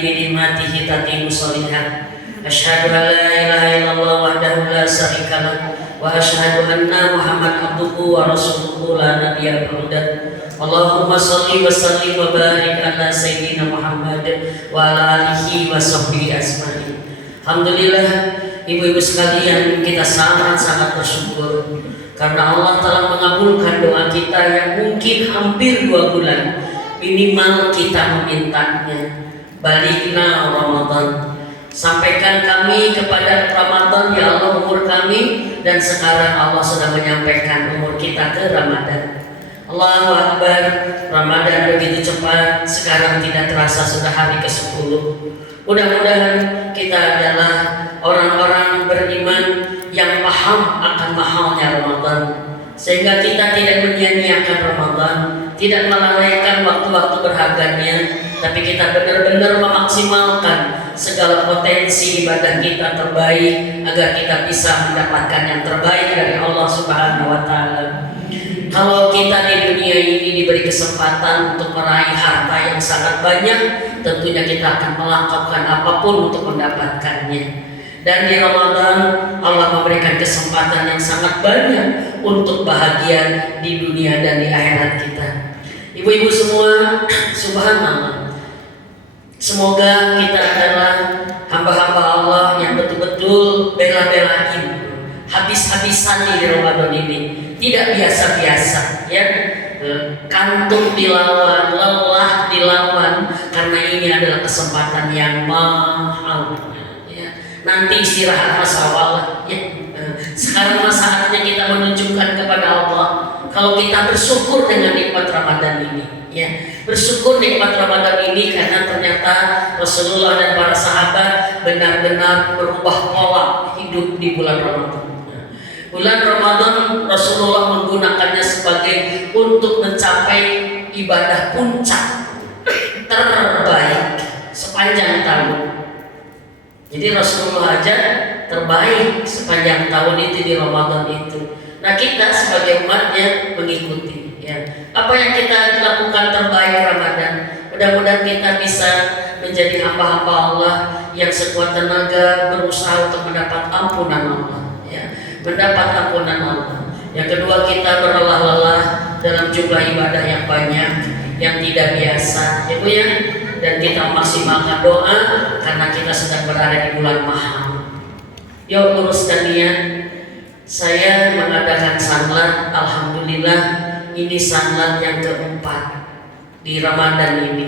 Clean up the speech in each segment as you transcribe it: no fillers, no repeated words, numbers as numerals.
بنعمته تتم الصالحات أشهد أن لا إله إلا الله وحده لا شريك له وأشهد أن محمد عبده ورسوله لا نبي بعده اللهم صل وسلم وبارك على سيدنا محمد وعلى آله وصحبه أجمعين. Alhamdulillah, ibu-ibu sekalian, kita sangat-sangat bersyukur karena Allah telah mengabulkan doa kita yang mungkin hampir 2 bulan minimal kita memintanya. Balikna Ramadan, sampaikan kami kepada Ramadan ya Allah umur kami, dan sekarang Allah sudah menyampaikan umur kita ke Ramadan. Allahu Akbar, Ramadan begitu cepat, sekarang tidak terasa sudah hari ke-10. Mudah-mudahan kita adalah orang-orang beriman yang paham akan mahalnya Ramadan, sehingga kita tidak menyia-nyiakan Ramadan, tidak melalaikan waktu-waktu berharganya, tapi kita benar-benar memaksimalkan segala potensi ibadah kita terbaik agar kita bisa mendapatkan yang terbaik dari Allah Subhanahu wa Ta'ala. Kalau kita di dunia ini diberi kesempatan untuk meraih harta yang sangat banyak, tentunya kita akan melakukan apapun untuk mendapatkannya. Dan di Ramadan Allah memberikan kesempatan yang sangat banyak untuk bahagia di dunia dan di akhirat kita. Ibu-ibu semua, subhanallah, semoga kita adalah hamba-hamba Allah yang betul-betul bela-belain habis-habisan di Ramadan ini. Tidak biasa-biasa, ya. Kantuk dilawan, lelah dilawan, karena ini adalah kesempatan yang mahal. Ya. Nanti istirahat masalah, ya. Sekarang saatnya kita menunjukkan kepada Allah kalau kita bersyukur dengan nikmat Ramadan ini. Ya, bersyukur nikmat Ramadan ini karena ternyata Rasulullah dan para sahabat benar-benar berubah pola hidup di bulan Ramadan. Bulan Ramadan Rasulullah menggunakannya sebagai untuk mencapai ibadah puncak terbaik sepanjang tahun. Jadi Rasulullah aja terbaik sepanjang tahun itu di Ramadan itu. Nah, kita sebagai umatnya mengikuti, ya. Apa yang kita lakukan terbaik Ramadan. Mudah-mudahan kita bisa menjadi hamba-hamba Allah yang sekuat tenaga berusaha untuk mendapat ampunan Allah, ya. Mendapat ampunan Allah. Yang kedua, kita berlelah-lelah dalam jumlah ibadah yang banyak, yang tidak biasa, ya Bu ya. Dan kita maksimalkan doa karena kita sedang berada di bulan mahal. Yuk luruskan niat. Saya mengadakan sanlat, alhamdulillah ini sanlat yang keempat di Ramadan ini.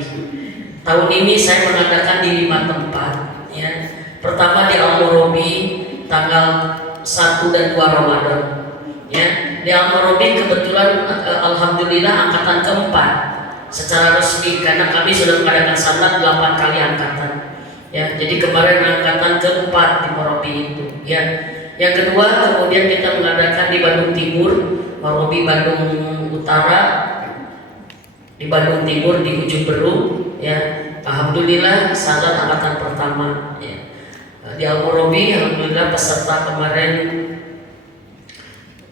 Tahun ini saya mengadakan di 5 tempat, ya. Pertama di Al-Murabi tanggal 1 dan 2 Ramadan, ya. Di Al-Murabi kebetulan alhamdulillah angkatan keempat secara resmi karena kami sudah mengadakan sanlat 8 kali angkatan, ya. Jadi kemarin angkatan keempat di Murabi itu, ya. Yang kedua kemudian kita mengadakan di Bandung Timur, Murabi Bandung Utara, di Bandung Timur di Ujung Berung, ya. Alhamdulillah sanlat angkatan pertama, ya. Di Al-Murabi alhamdulillah peserta kemarin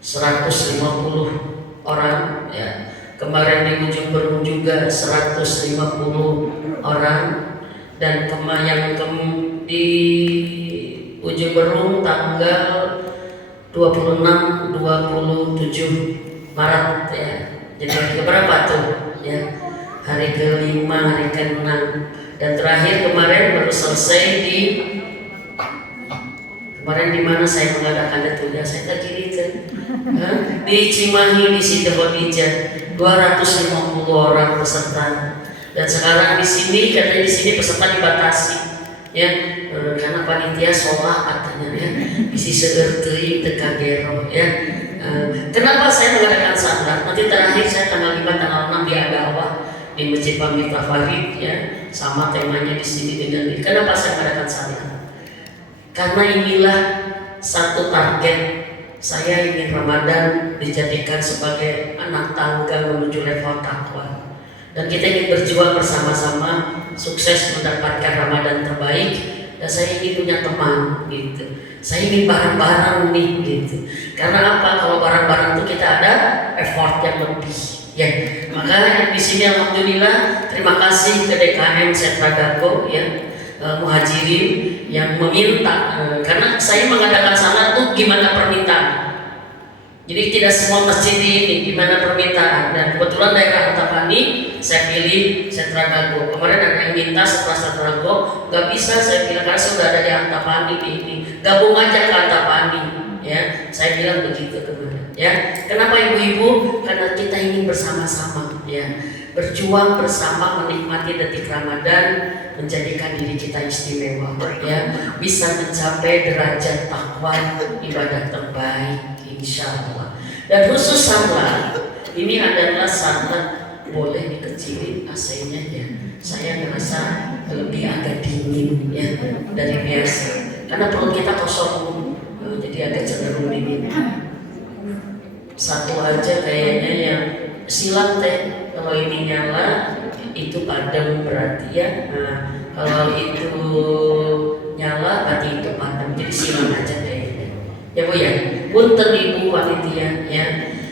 150 orang, ya. Kemarin di Ujung Berung juga 150 orang, dan di Ujung Berung tanggal 26 27 Maret, ya. Jadi hari keberapa tuh, ya? Hari ke-5, hari ke-6, dan terakhir kemarin baru selesai kemarin di mana saya mengadakan itu, ya, saya terkirikan di Cimahi di Siti Khadijah 250 orang peserta. Dan sekarang di sini katanya di sini peserta dibatasi, ya, karena panitia sholat katanya, ya, isi segertui tekagero, ya. Kenapa saya mengadakan sanlat? Nanti terakhir saya tanggal 5 tanggal 6 di Adawa di Masjid Pamita Farid, ya, sama temanya di sini dengan ini. Kenapa saya mengadakan sanlat? Karena inilah satu target saya, ingin Ramadan dijadikan sebagai anak tangga menuju level takwa, dan kita ingin berjuang bersama-sama sukses mendapatkan Ramadan terbaik. Dan saya ingin punya teman, gitu. Saya ingin bareng-bareng nih, gitu. Karena apa? Kalau bareng-bareng itu kita ada effort yang lebih, Ya, maka di sini alhamdulillah terima kasih ke DKM Sentra Dago ya, Muhajirin yang meminta, karena saya mengadakan sana tuh gimana permintaan. Jadi tidak semua masjid ini gimana permintaan, dan kebetulan daerah Antapani saya pilih Sentra Dago. Kemarin ada yang minta setelah Sentra Dago, nggak bisa saya bilang karena sudah ada di Antapani ini, gabung aja ke Antapani ya. Saya bilang begitu kemarin. Ya, kenapa ibu-ibu? Karena kita ingin bersama-sama ya, berjuang bersama menikmati detik Ramadan, menjadikan diri kita istimewa ya, bisa mencapai derajat takwa ibadah terbaik insya Allah. Dan khusus salat ini adalah salat boleh dikecilin AC-nya ya. Saya merasa lebih agak dingin ya dari biasa karena perut kita kosong, jadi agak cenderung dingin. Satu aja kayaknya yang silang teh, kalau ini nyala itu padam berarti ya. Nah, kalau itu nyala berarti itu padam, jadi silang aja kayaknya ya Bu ya. Punten ibu panitia ya,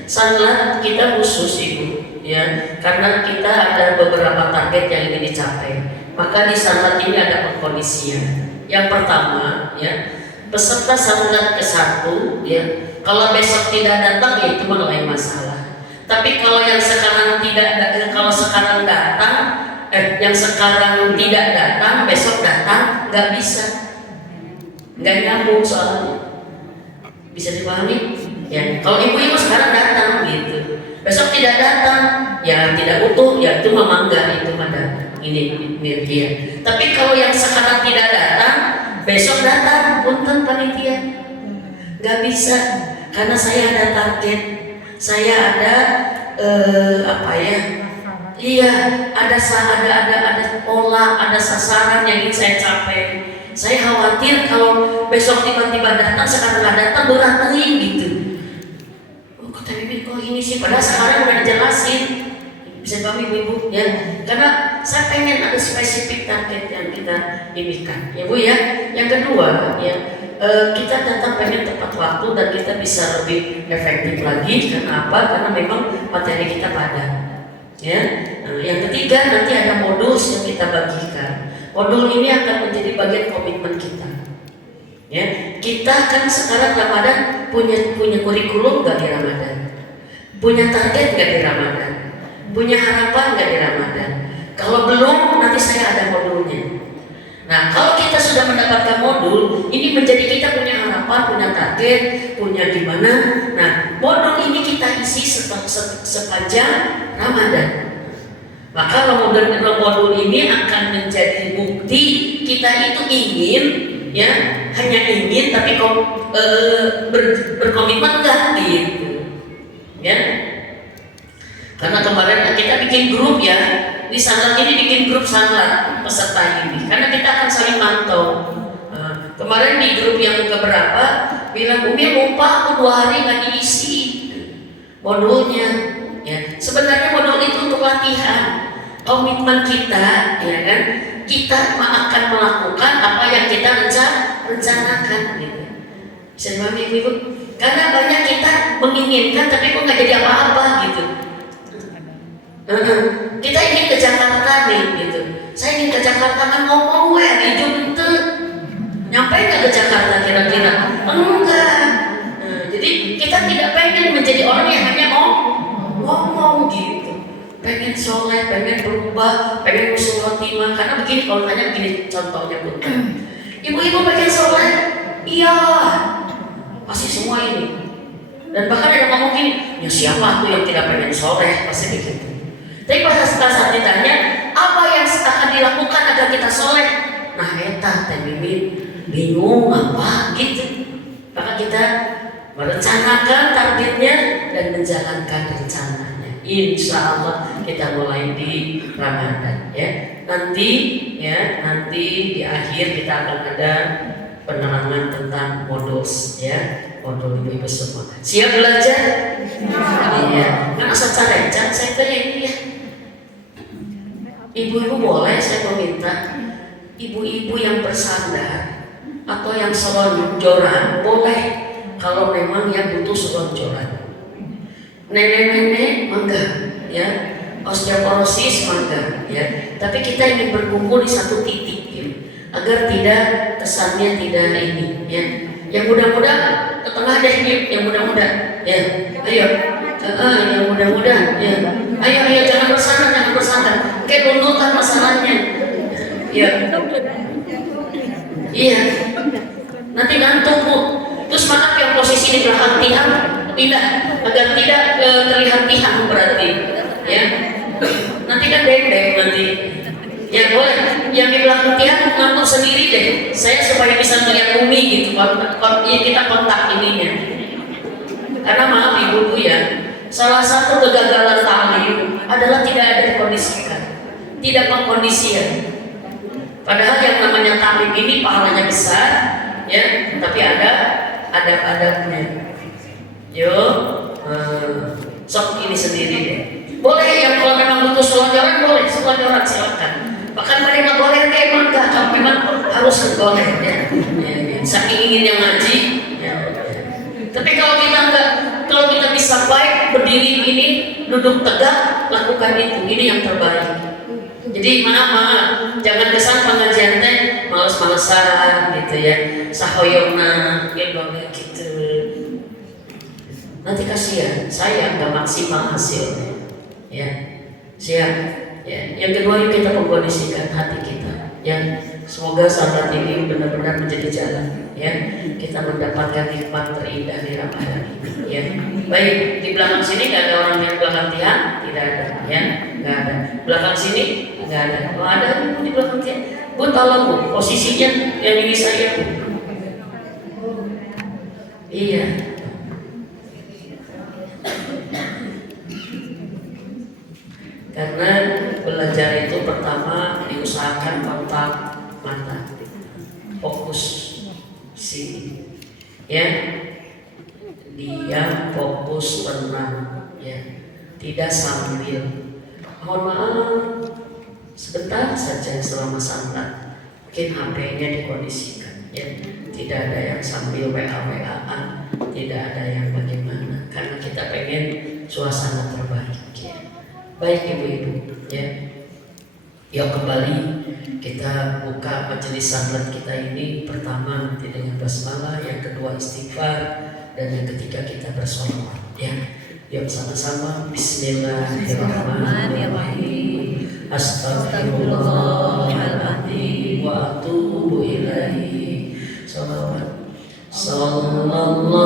salat kita khusus ibu ya, karena kita ada beberapa target yang ingin dicapai. Maka di salat ini ada pengkondisian. Yang pertama ya, peserta salat ke-1 ya, kalau besok tidak datang ya itu mengenai masalah. Tapi kalau yang sekarang kalau sekarang datang, yang sekarang tidak datang, besok datang, nggak bisa, nggak nyambung soalnya. Bisa dipahami? Ya, kalau ibu-ibu sekarang datang gitu, besok tidak datang, ya tidak utuh, ya itu memang enggak, itu ada ini dia. Tapi kalau yang sekarang tidak datang, besok datang, punten panitia, nggak bisa. Karena saya ada target, saya ada apa ya? Iya, ada pola, ada sasaran yang ingin saya capai. Saya khawatir kalau besok tiba-tiba datang, sekarang nggak datang, berantakin gitu. Oh, kata Bibi kok ini sih? Padahal sekarang udah dijelasin. Bisa kami ibu ya? Karena saya pengen ada spesifik target yang kita inikan, ya Bu ya. Yang kedua ya. Kita datang pengen tepat waktu dan kita bisa lebih efektif lagi. Kenapa? Karena memang materi kita padat. Ya. Yang ketiga nanti ada modul yang kita bagikan. Modul ini akan menjadi bagian komitmen kita. Ya, kita kan sekarang Ramadan punya kurikulum nggak di Ramadan, punya target nggak di Ramadan, punya harapan nggak di Ramadan. Kalau belum, nanti saya ada modulnya. Nah, kalau kita sudah mendapatkan modul, ini menjadi kita punya harapan, punya target, punya gimana. Nah, modul ini kita isi sepanjang Ramadan. Maka modul ini akan menjadi bukti kita itu ingin, ya, hanya ingin, tapi berkomitmen enggak gitu, ya. Karena kemarin kita bikin grup ya. Di salat ini bikin grup salat peserta ini, karena kita akan saling mantau. Kemarin di grup yang keberapa bilang Umi lupa aku 2 hari nggak diisi modulnya. Ya, sebenarnya modul itu untuk latihan komitmen kita, ya kan? Kita akan melakukan apa yang kita rencanakan. Gitu. Bisa dipahami ibu? Karena banyak kita menginginkan tapi kok nggak jadi apa-apa gitu. Kita ingin ke Jakarta nih gitu. Saya ingin ke Jakarta kan ngomong di Jumte. Nyampe nggak ke Jakarta kira-kira? Enggak. Jadi kita tidak pengen menjadi orang yang hanya ngomong gitu. Pengen soleh, pengen berubah, pengen husnul khotimah. Karena begini, kalau tanya begini contohnya Bu. Ibu-ibu pengen soleh? Iya. Pasti semua ini. Dan bahkan ada yang ngomong gini, ya siapa tuh yang tidak pengen soleh? Pasti begitu. Tapi pada saat ditanya, apa yang akan dilakukan agar kita soleh? Nah, eta teh Mimin bingung apa gitu. Maka kita merencanakan targetnya dan menjalankan rencananya. Insya Allah kita mulai di Ramadan ya. Nanti di akhir kita akan ada penerangan tentang modul ya. Modul ibu-ibu semua. Siap belajar? Iya. Karena secara rencana saya tanya ini ya. Ibu-ibu boleh saya meminta ibu-ibu yang bersandar atau yang selonjoran boleh, kalau memang yang butuh selonjoran. Nenek-nenek enggak, ya, osteoporosis mangga, ya. Tapi kita ingin berkumpul di satu titik, ya, agar tidak kesannya tidak ini, ya. Yang muda-muda ke tengah deh, yang muda-muda, ya. Ayo, yang muda-muda, ya. Ayo, jangan bersandar. Kayak tuntutan masalahnya, ya. Iya. Nanti ngantuk Bu. Terus maaf yang posisi di belakang tiang tidak, agar tidak terlihat tiang berarti, ya. Nanti kan dendeng nanti. Ya boleh, yang di belakang tiang ngantuk sendiri deh. Saya supaya bisa melihat Umi gitu. Ya, kita kontak ininya. Karena maaf Ibu ya, salah satu kegagalan talim adalah tidak ada dikondisikan, tidak mengkondisikan. Padahal yang namanya talim ini pahalanya besar, ya, tapi ada adab-adabnya. Yo, sok ini sendiri deh. Boleh yang kalau memang butuh selonjoran boleh, selonjoran silakan. Bahkan mereka boleh kayak mangga, kalau memang harus boleh ya. Saking inginnya ngaji. Ya. Tapi kalau kita bisa baik berdiri ini, duduk tegak, lakukan itu. Ini yang terbaik. Jadi maaf, jangan kesan pengajian teh males-malesan gitu ya, sahoyona gitu. Nanti kasihan, saya nggak maksimal hasilnya. Ya, siap. Ya. Yang kedua, yuk kita mengkondisikan hati kita. Ya, semoga sahabat ini benar-benar menjadi jalan. Ya, kita mendapatkan nikmat terindah di Ramadan ini. Ya, baik. Di belakang sini nggak ada orang yang belakang tiang, tidak ada. Ya, nggak ada. Belakang sini nggak ada. Kalau ada di belakang tiang, Bu tolong Bu, posisinya yang ini saya Bu. Iya. Karena belajar itu pertama diusahakan kontak mata, fokus sini, ya, dia fokus tenang, ya, tidak sambil. Mohon maaf, sebentar saja selama santai, mungkin HP-nya dikondisikan, ya, tidak ada yang sambil WA-WA-an, tidak ada yang bagaimana, karena kita pengen suasana terbaik. Ya. Baik ibu-ibu, ya. Yuk kembali kita buka majelis sanlat kita ini. Pertama nanti dengan basmalah, yang kedua istighfar, dan yang ketiga kita bersolawat. Ya, yuk sama-sama. Bismillahirrahmanirrahim. Astagfirullahaladzim wa atubu ilaihi. Salawat. Sallallahu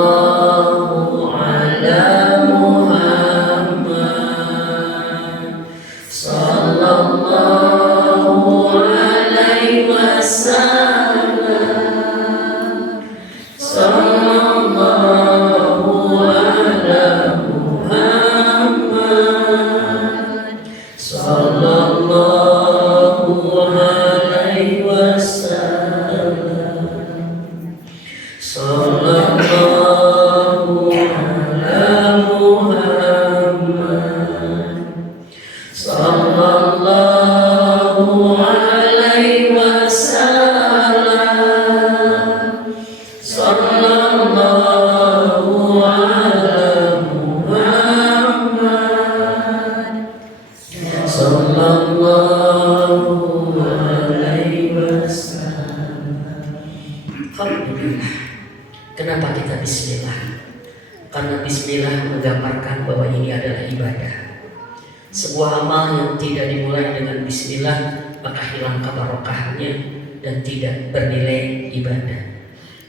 ala Muhammad. Sallallahu alaihi wasallam. Sallallahu ala Muhammad. Sallallahu alaihi wasallam. Sallallahu ala Muhammad. Sallallahu alaihi wasallam. Sallallahu ala Muhammad. Sallallahu alaihi wasallam. Alhamdulillah. Kenapa kita bismillah? Karena bismillah menggambarkan bahwa ini adalah ibadah. Sebuah amal yang tidak dimulai dengan bismillah maka hilang kebarokahnya dan tidak bernilai ibadah.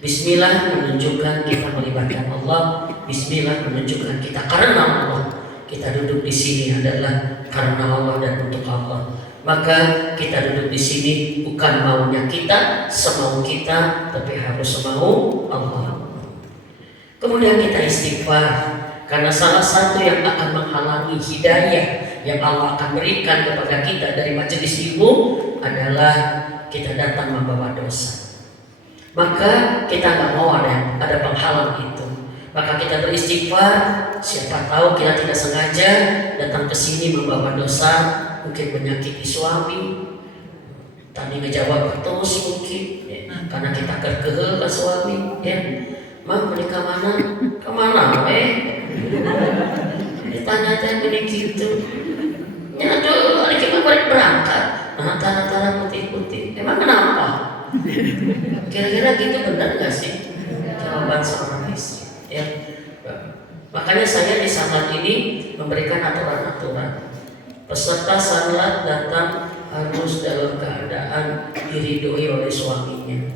Bismillah menunjukkan kita melibatkan Allah. Bismillah menunjukkan kita karena Allah. Kita duduk di sini adalah karena Allah dan untuk Allah. Maka kita duduk di sini bukan maunya kita, semau kita, tapi harus semau Allah. Kemudian kita istighfar, karena salah satu yang akan menghalangi hidayah yang Allah akan berikan kepada kita dari majelis ilmu adalah kita datang membawa dosa. Maka kita nggak mau ada penghalang itu. Maka kita beristighfar. Siapa tahu kita tidak sengaja datang ke sini membawa dosa, mungkin menyakiti suami. Tadi ngejawab terus mungkin, ya, karena kita kerkehel ke suami, ya. Mak menikah mana? Kemana? Kita tanya begini gitu. Ya aduh, hari kita berangkat. Nah, tanah-tanah putih-putih. Emang kenapa? Kira-kira gitu benar nggak sih jawaban seorang istri? Ya. Makanya saya di saat ini memberikan aturan-aturan. Peserta salat datang harus dalam keadaan diridhoi oleh suaminya.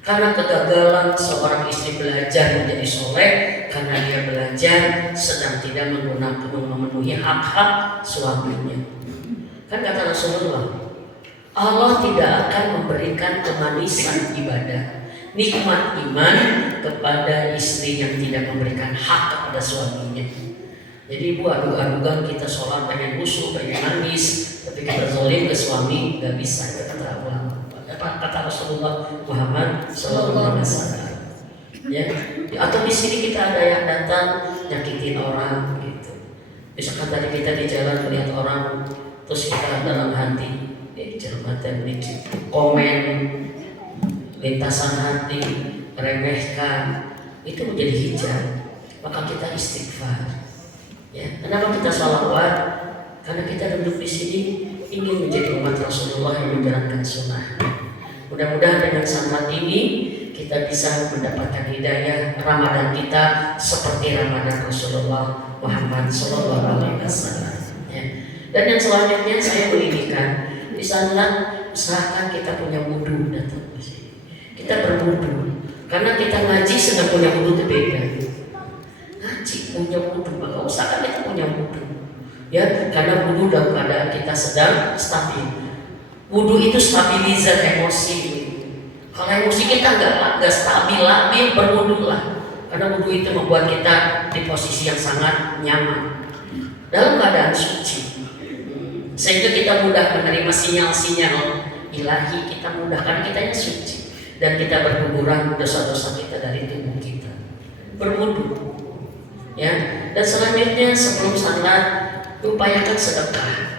Karena kegagalan seorang istri belajar menjadi soleh karena dia belajar sedang tidak menggunakan memenuhi hak-hak suaminya. Kan kata Rasulullah, Allah tidak akan memberikan kemanisan ibadah, nikmat iman kepada istri yang tidak memberikan hak kepada suaminya. Jadi ibu aduk-adukan kita sholat pengen musuh, pengen nangis, tapi kita zalim ke suami nggak bisa. Itu kata ulama. Kata Rasulullah Muhammad Sallallahu Alaihi Wasallam. Ya, atau di sini kita ada yang datang nyakitin orang gitu. Misalkan tadi kita di jalan melihat orang, terus kita dalam hati, cermatan dikit, komen, lintasan hati, meremehkan, itu menjadi hijab. Maka kita istighfar. Ya, kenapa kita sholawat? Karena kita duduk di sini ingin menjadi umat Rasulullah yang menjalankan sunnah. Mudah-mudahan dengan sangat ini kita bisa mendapatkan hidayah Ramadan kita seperti Ramadan Rasulullah Muhammad Sallallahu Alaihi Wasallam. Ya. Dan yang selanjutnya saya menginginkan di sana usahakan kita punya wudhu datang ke sini. Kita berwudhu karena kita ngaji sedang punya wudhu itu beda. Ngaji punya wudhu, maka usahakan kita punya wudhu. Ya, karena wudhu dalam keadaan kita sedang stabil. Wudhu itu stabilizer emosi. Kalau emosi kita nggak stabil, labil, berwudhu lah. Karena wudhu itu membuat kita di posisi yang sangat nyaman dalam keadaan suci, sehingga kita mudah menerima sinyal-sinyal ilahi. Kita mudah karena kita suci dan kita berkuburan dosa-dosa kita dari tubuh kita. Berwudhu. Ya, dan selanjutnya sebelum salat upayakan sedekah.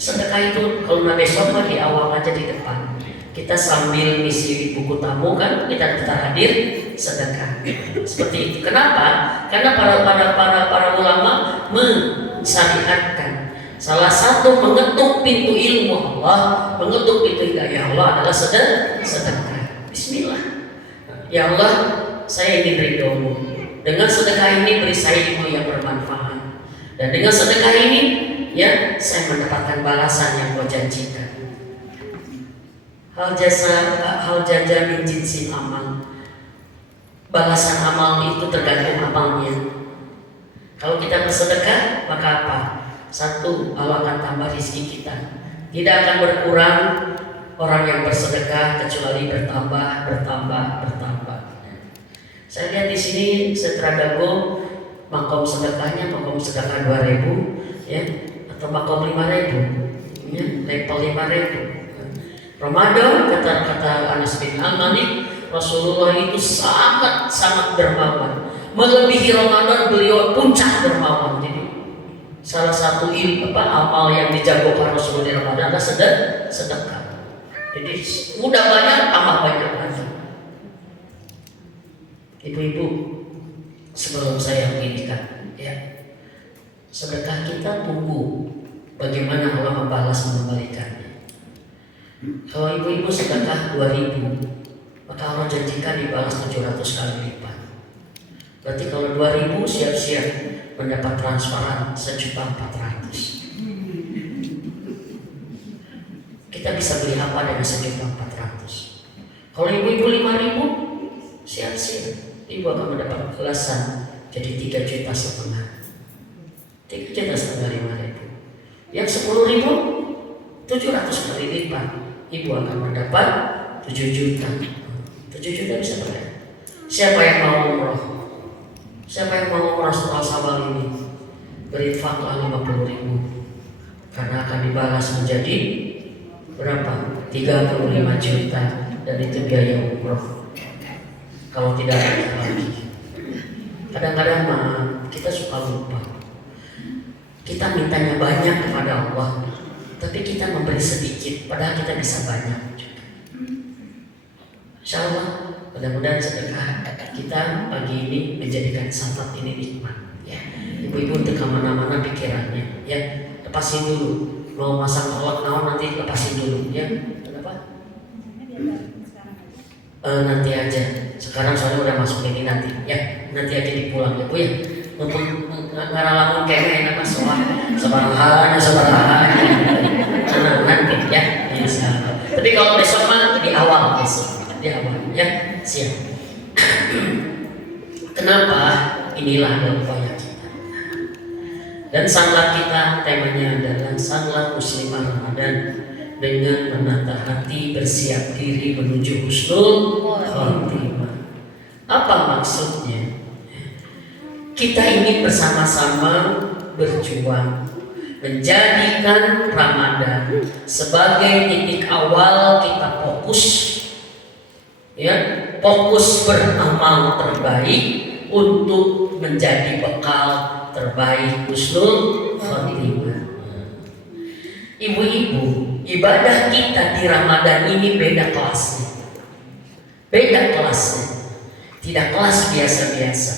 Sedekah itu kalau besok di awal aja di depan. Kita sambil isi buku tamu kan kita hadir sedekah. Seperti itu. Kenapa? Karena para ulama mensyariatkan salah satu mengetuk pintu ilmu Allah, mengetuk pintu hidayah Allah adalah sedekah. Bismillah. Ya Allah, saya ingin ridhomu. Dengan sedekah ini beri saya ilmu yang bermanfaat. Dan dengan sedekah ini, ya, saya mendapatkan balasan yang kau janjikan. Hal jaza min jinsil amal. Balasan amal itu tergantung amalnya. Kalau kita bersedekah, maka apa? Satu, Allah akan tambah rezeki kita. Tidak akan berkurang orang yang bersedekah kecuali bertambah. Saya lihat di sini Setra Dago makom sedekahnya makom sedekah 2.000 ya, atau makom 5.000 ya, level 5.000. Ramadan kata Anas bin Malik, Rasulullah itu sangat dermawan. Melebihi Ramadan beliau puncak dermawan. Jadi salah satu amal yang dijagokan Rasulullah di Ramadan adalah sedekah. Jadi udah banyak tambah banyak lagi. Ibu-ibu, sebelum saya mengingatkan, ya, sedekah kita tunggu bagaimana Allah membalas mengembalikannya. Kalau ibu-ibu sedekah 2.000, maka Allah janjikan dibalas 700 kali lipat. Berarti kalau 2.000 siap-siap mendapat transferan 1.400.000. Kita bisa beli apa dengan 1.400.000? Kalau ibu-ibu 5.000, siap-siap ibu akan mendapat balasan jadi 3,5 juta. 3,5 juta 5.000. Yang 10.000, 700 kali lipat. Ibu akan mendapat 7 juta. 7 juta bisa berapa? Siapa yang mau umroh? Siapa yang mau umroh setelah Syawal ini? Berinfaklah 50.000. Karena akan dibalas menjadi berapa? 35 juta. Dan itu biaya umroh. Kalau tidak ada lagi. Kadang-kadang kita suka lupa. Kita mintanya banyak kepada Allah, tapi kita memberi sedikit, padahal kita bisa banyak. Insya Allah, mudah-mudahan sedekah kita pagi ini menjadikan sahabat ini nikmat. Ya, ibu-ibu untuk kemana-mana pikirannya, ya lepasin dulu. Mau masang kolak naon nanti lepasin dulu, ya. Kenapa? Nanti aja. Sekarang soalnya udah masuk ini nanti, ya. Nanti aja dipulang ya bu ya. Untuk ngaralamun kayaknya enak mas sebarahan. Tenang nanti ya. Tapi kalau besok mah di awal besok, di awal ya siap. Kenapa? Inilah upaya kita. Dan salat kita temanya adalah salat muslimah Ramadan dengan menata hati, bersiap diri menuju husnul khotimah. Apa maksudnya? Kita ingin bersama-sama berjuang menjadikan Ramadan sebagai titik awal kita fokus, ya, fokus beramal terbaik untuk menjadi bekal terbaik husnul khotimah. Ibu-ibu, ibadah kita di Ramadan ini beda kelasnya. Beda kelasnya. Tidak kelas biasa-biasa.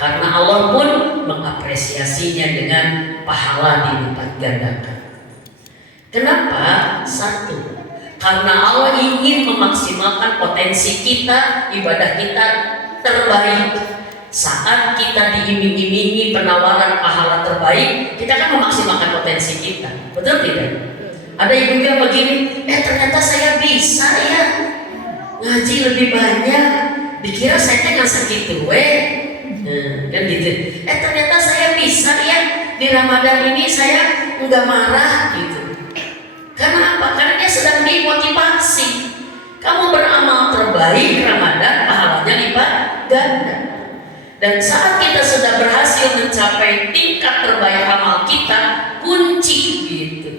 Karena Allah pun mengapresiasinya dengan pahala dilipat gandakan. Kenapa? Satu, karena Allah ingin memaksimalkan potensi kita, ibadah kita terbaik. Saat kita diiming-imingi penawaran pahala terbaik, kita kan memaksimalkan potensi kita. Betul tidak? Ada ibu yang begini, ternyata saya bisa ya ngaji lebih banyak. Dikira saya nggak segitu, kan gitu. Ternyata saya bisa ya di Ramadan ini saya nggak marah gitu. Karena apa? Karena dia sedang dimotivasi. Kamu beramal terbaik Ramadan, pahalanya lipat ganda. Dan saat kita sudah berhasil mencapai tingkat terbaik amal kita, kunci gitu.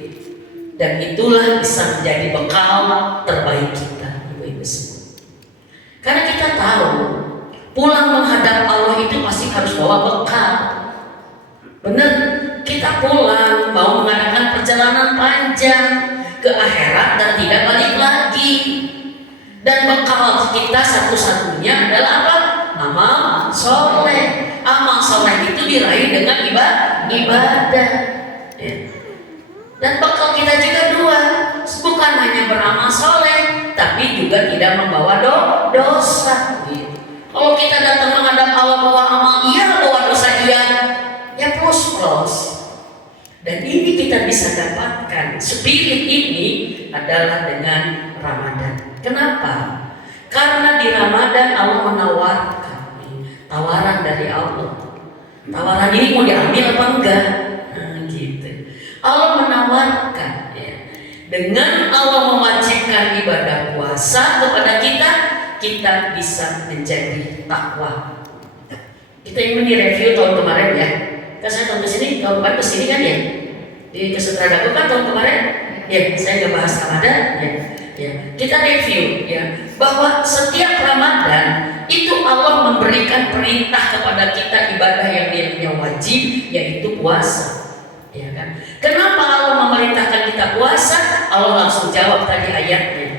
Dan itulah bisa menjadi bekal terbaik kita, ibu-ibu semua. Karena kita tahu pulang menghadap Allah itu pasti harus bawa bekal. Benar, kita pulang mau mengadakan perjalanan panjang ke akhirat dan tidak balik lagi. Dan bekal kita satu-satunya adalah apa? Amal soleh. Amal soleh itu diraih dengan ibadah. Ya. Dan bekal kita juga dua, bukan hanya beramal soleh, tapi juga tidak membawa dosa. Gitu. Kalau kita datang menghadap Allah bawa amal iya, bawa dosa iya, ya plus. Dan ini kita bisa dapatkan. Spirit ini adalah dengan Ramadan. Kenapa? Karena di Ramadan Allah menawarkan tawaran dari Allah. Tawaran ini mau diambil apa enggak? Gitu. Allah menawarkan, ya. Dengan Allah mewajibkan ibadah puasa kepada kita bisa menjadi takwa. Kita ingin review tahun kemarin ya. Kan saya tahun kesini kan ya. Di Kesutradago kan tahun kemarin. Ya, saya nggak bahas Ramadan. Ya. Kita review ya bahwa setiap Ramadan itu Allah memberikan perintah kepada kita ibadah yang dia wajib, yaitu puasa. Ya kan? Kenapa Allah memerintahkan kita puasa? Allah langsung jawab tadi ayatnya.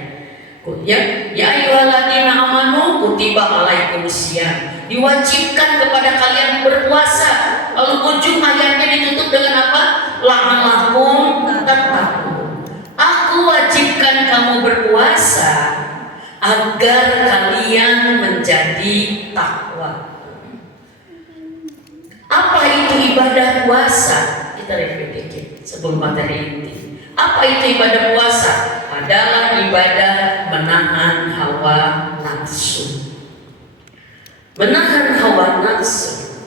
Ya ayyuhalladzina amanu kutiba alaikumusiyam. Diwajibkan kepada kalian berpuasa. Lalu ujung ayatnya ditutup dengan apa? La'allakum tattaqun. Aku wajibkan kamu berpuasa agar kalian menjadi takwa. Apa itu ibadah puasa? Kita review dikit sebelum materi inti. Apa itu ibadah puasa? Adalah ibadah menahan hawa nafsu. Menahan hawa nafsu.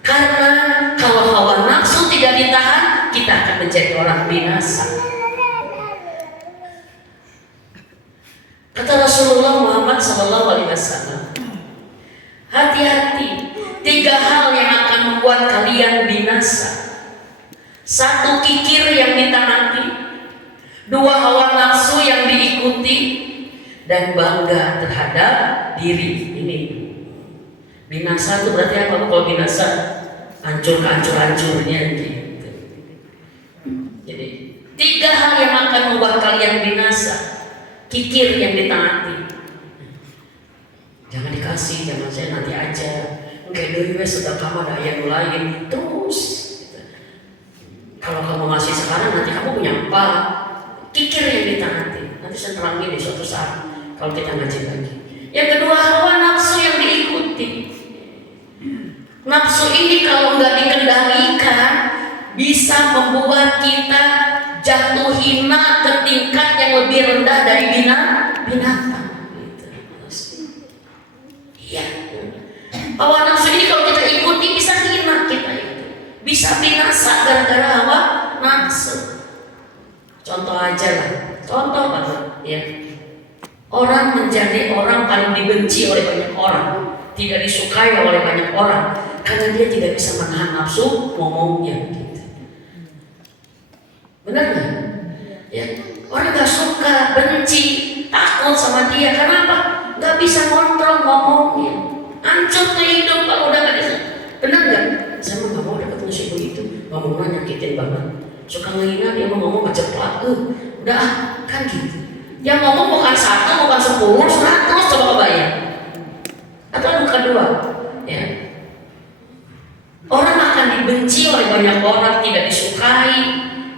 Karena kalau hawa nafsu tidak ditahan, kita akan menjadi orang binasa. Kata Rasulullah Muhammad SAW, hati-hati, 3 hal yang akan membuat kalian binasa. 1, kikir yang ditaati, 2, hawa nafsu yang diikuti, dan bangga terhadap diri. Ini binasa itu berarti apa? Kalau binasa hancur-hancur-hancurnya gitu. Jadi 3 hal yang akan membuat kalian binasa. Kikir yang ditaati, jangan dikasih, jangan saya nanti aja. Enggak dulu sudah kamu ada yang lain tuh terus. Gitu. Kalau kamu masih sekarang, nanti kamu punya apa? Kikir yang kita nanti saya terangin di suatu saat kalau kita ngaji lagi. Yang kedua, hawa nafsu yang diikuti. Nafsu ini kalau nggak dikendalikan bisa membuat kita jatuh hina ke tingkat yang lebih rendah dari binatang. Iya. Hawa nafsu ini kalau kita ikuti bisa hina kita itu, bisa binasa gara-gara hawa nafsu. Contoh aja lah, contoh banget ya. Orang menjadi orang paling dibenci oleh banyak orang, tidak disukai oleh banyak orang karena dia tidak bisa menahan nafsu ngomongnya. Gitu. Benar nggak? Ya, orang nggak suka, benci, takut sama dia. Kenapa? Nggak bisa kontrol ngomongnya. Hancur tuh hidup kalau udah nggak bisa. Benar nggak? Saya mah nggak mau deket sama si ibu itu, ngomongnya nyakitin banget. Suka ngehina dia mau ngomong ngejeplak, udah kan gitu. Yang ngomong bukan 1, bukan 10, 100, coba kebayang. Atau bukan 2, ya. Orang akan dibenci oleh banyak orang, tidak disukai,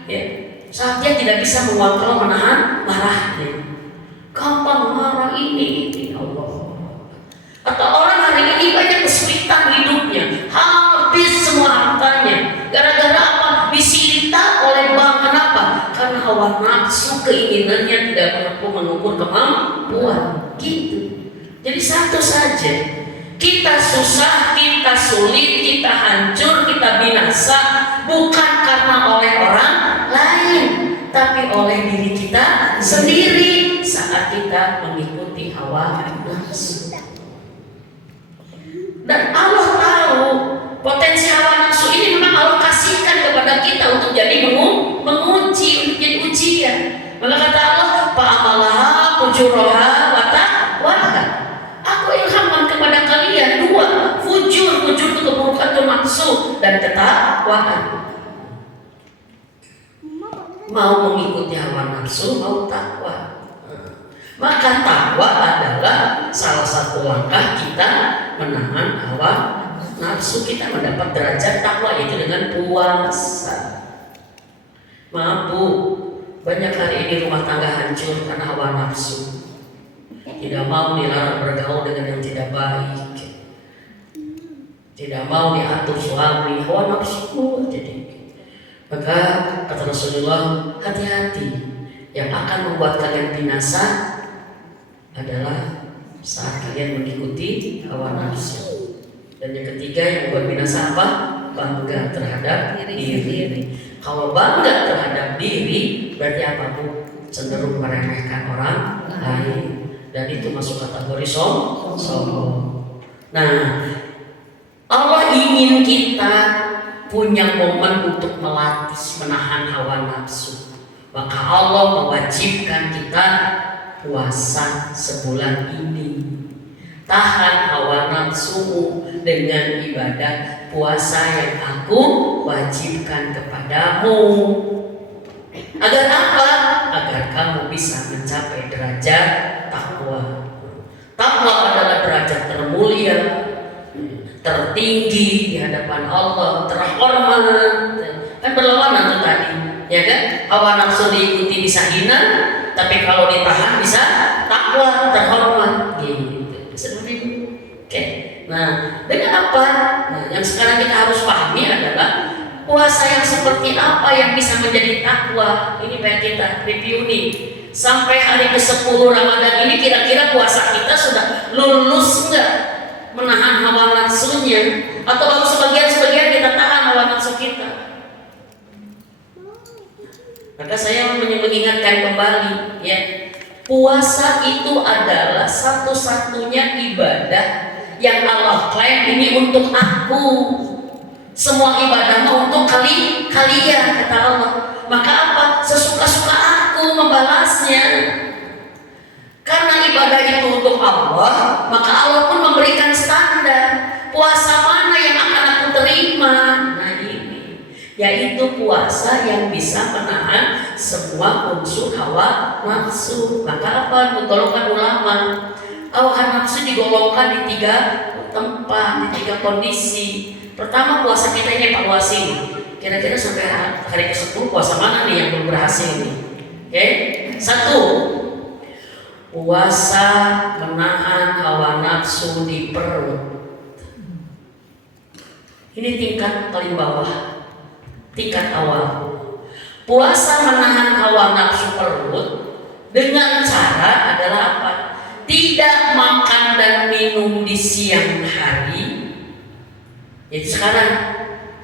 ya. Saat dia tidak bisa mengontrol, menahan marahnya. Gampang marah ini, Allah. Atau orang hari ini banyak kesulitan hidupnya, habis semua hartanya. Gara-gara apa? Disita oleh bank. Kenapa? Karena hawa nafsu, keinginannya tidak mampu mengukur kemampuan. Gitu. Jadi satu saja, kita susah, kita sulit, kita hancur, kita binasa bukan karena oleh orang lain, tapi oleh diri kita sendiri saat kita mengikuti hawa nafsu. Dan Allah tahu potensi hawa nafsu ini memang Allah kasihkan kepada kita untuk jadi menguji, untuk jadi ujian. Maka kata Allah, fa'amalaha fujuraha wa taqwaha. Aku ilhamkan kepada kalian 2, fujur itu keburukan itu nafsu dan ketakwaan. Mau mengikuti hawa nafsu, mau takwa. Maka takwa adalah salah satu langkah kita menahan hawa nafsu, kita mendapat derajat takwa, yaitu dengan puasa. Maaf Bu, banyak hari ini rumah tangga hancur karena hawa nafsu. Tidak mau dilarang bergaul dengan yang tidak baik, tidak mau diatur suami, hawa nafsu jadi. Maka kata Rasulullah, hati-hati, yang akan membuat kalian binasa adalah saat kalian mengikuti hawa nafsu. Dan yang ketiga yang membuat binasa apa? Bangga terhadap diri. Kalau bangga terhadap diri, berarti apa Bu? Cenderung meremehkan orang lain. Dan itu masuk kategori sombong. Nah, Allah ingin kita punya momen untuk melatih menahan hawa nafsu. Maka Allah mewajibkan kita puasa sebulan ini. Tahan hawa nafsumu dengan ibadah puasa yang aku wajibkan kepadamu. Agar apa? Agar kamu bisa mencapai derajat takwa. Takwa adalah derajat termulia, tertinggi di hadapan Allah, terhormat. Kan berlawanan tuh tadi, ya kan? Hawa nafsu diikuti bisa hina, tapi kalau ditahan bisa takwa, terhormat. Gitu. Seperti itu. Oke. Nah, dengan apa? Nah, yang sekarang kita harus pahami adalah puasa yang seperti apa yang bisa menjadi takwa. Ini pengen kita review nih. Sampai hari ke-10 Ramadan ini kira-kira puasa kita sudah lulus enggak menahan hawa nafsunya, atau baru sebagian-sebagian kita tahan hawa nafsu kita? Maka saya mengingatkan kembali, ya, puasa itu adalah satu-satunya ibadah yang Allah klaim ini untuk aku. Semua ibadahmu untuk kalian, kata Allah. Maka apa? Sesuka-suka aku membalasnya. Karena ibadah itu untuk Allah, maka Allah pun memberikan standar. Puasa mana yang akan aku terima? Nah ini, yaitu puasa yang bisa menahan semua unsur hawa nafsu. Maka apa? Menggolongkan ulama, hawa nafsu digolongkan di 3 tempat, di 3 kondisi. Pertama, puasa kita ini evaluasi. Kira-kira sampai hari ke-10 puasa mana nih yang belum berhasil nih? Oke? 1. Puasa menahan hawa nafsu di perut. Ini tingkat paling bawah, tingkat awal. Puasa menahan hawa nafsu perut dengan cara adalah apa? Tidak makan dan minum di siang hari. Jadi sekarang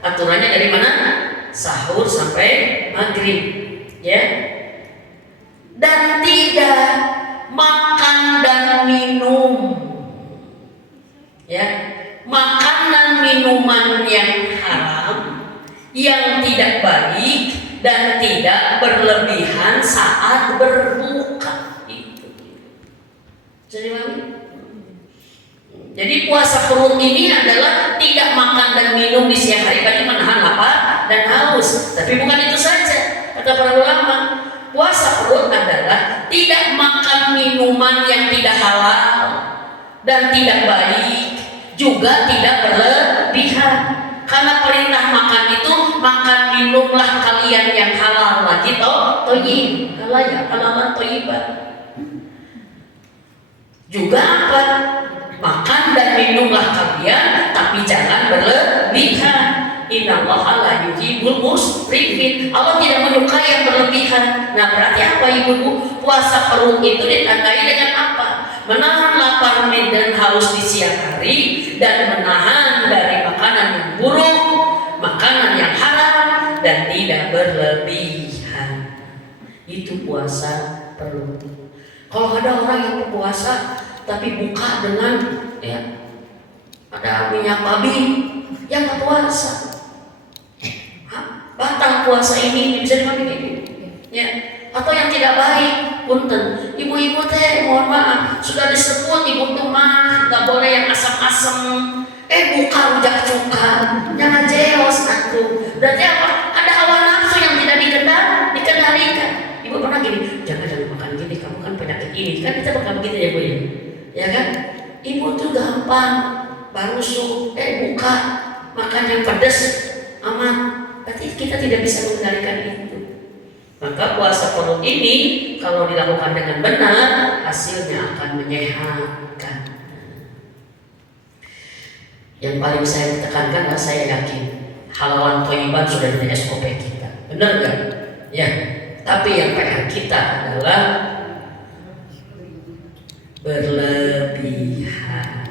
aturannya dari mana? Sahur sampai maghrib, ya. Dan tidak makan dan minum, ya, makanan minuman yang haram, yang tidak baik dan tidak berlebihan saat berbuka. Itu. Jadi puasa perut ini adalah tidak makan dan minum di siang hari bagi menahan lapar dan haus. Tapi bukan itu saja, kata para ulama. Puasa perut adalah tidak makan minuman yang tidak halal dan tidak baik, juga tidak berlebihan. Karena perintah makan itu, makan minumlah kalian yang halal lagi toyib, halal ya, halalan toyibah. Juga apa? Makan dan minumlah kalian, tapi jangan berlebihan. Innallaha la yuhibbul musrifin. Allah tidak menyukai yang berlebihan. Nah, berarti apa ibu-ibu? Puasa perut itu ditandai dengan apa? Menahan lapar dan haus di siang hari dan menahan dari makanan yang buruk, makanan yang haram dan tidak berlebihan. Itu puasa perut. Kalau ada orang yang berpuasa tapi buka dengan ada minyak babi, yang nggak puasa, batal puasa ini bisa dipakai, ya. Atau yang tidak baik, punten, ibu-ibu teh, mohon maaf, sudah disebut ibu tuh mah nggak boleh yang asam-asam, buka rujak cuka, jangan jeos atuh. Berarti apa? Ada hawa nafsu yang tidak dikendalikan. Ibu pernah gini, jangan makan gini, kamu kan penyakit ini, kan kita bakal begitu ya bu ya kan? Ibu tuh gampang, baru buka makan yang pedas amat. Berarti kita tidak bisa mengendalikan itu. Maka puasa perut ini kalau dilakukan dengan benar, hasilnya akan menyehatkan. Yang paling saya tekankan, saya yakin halalan thayyiban sudah di SOP kita, benar nggak? Ya. Tapi yang PR kita adalah berlebihan.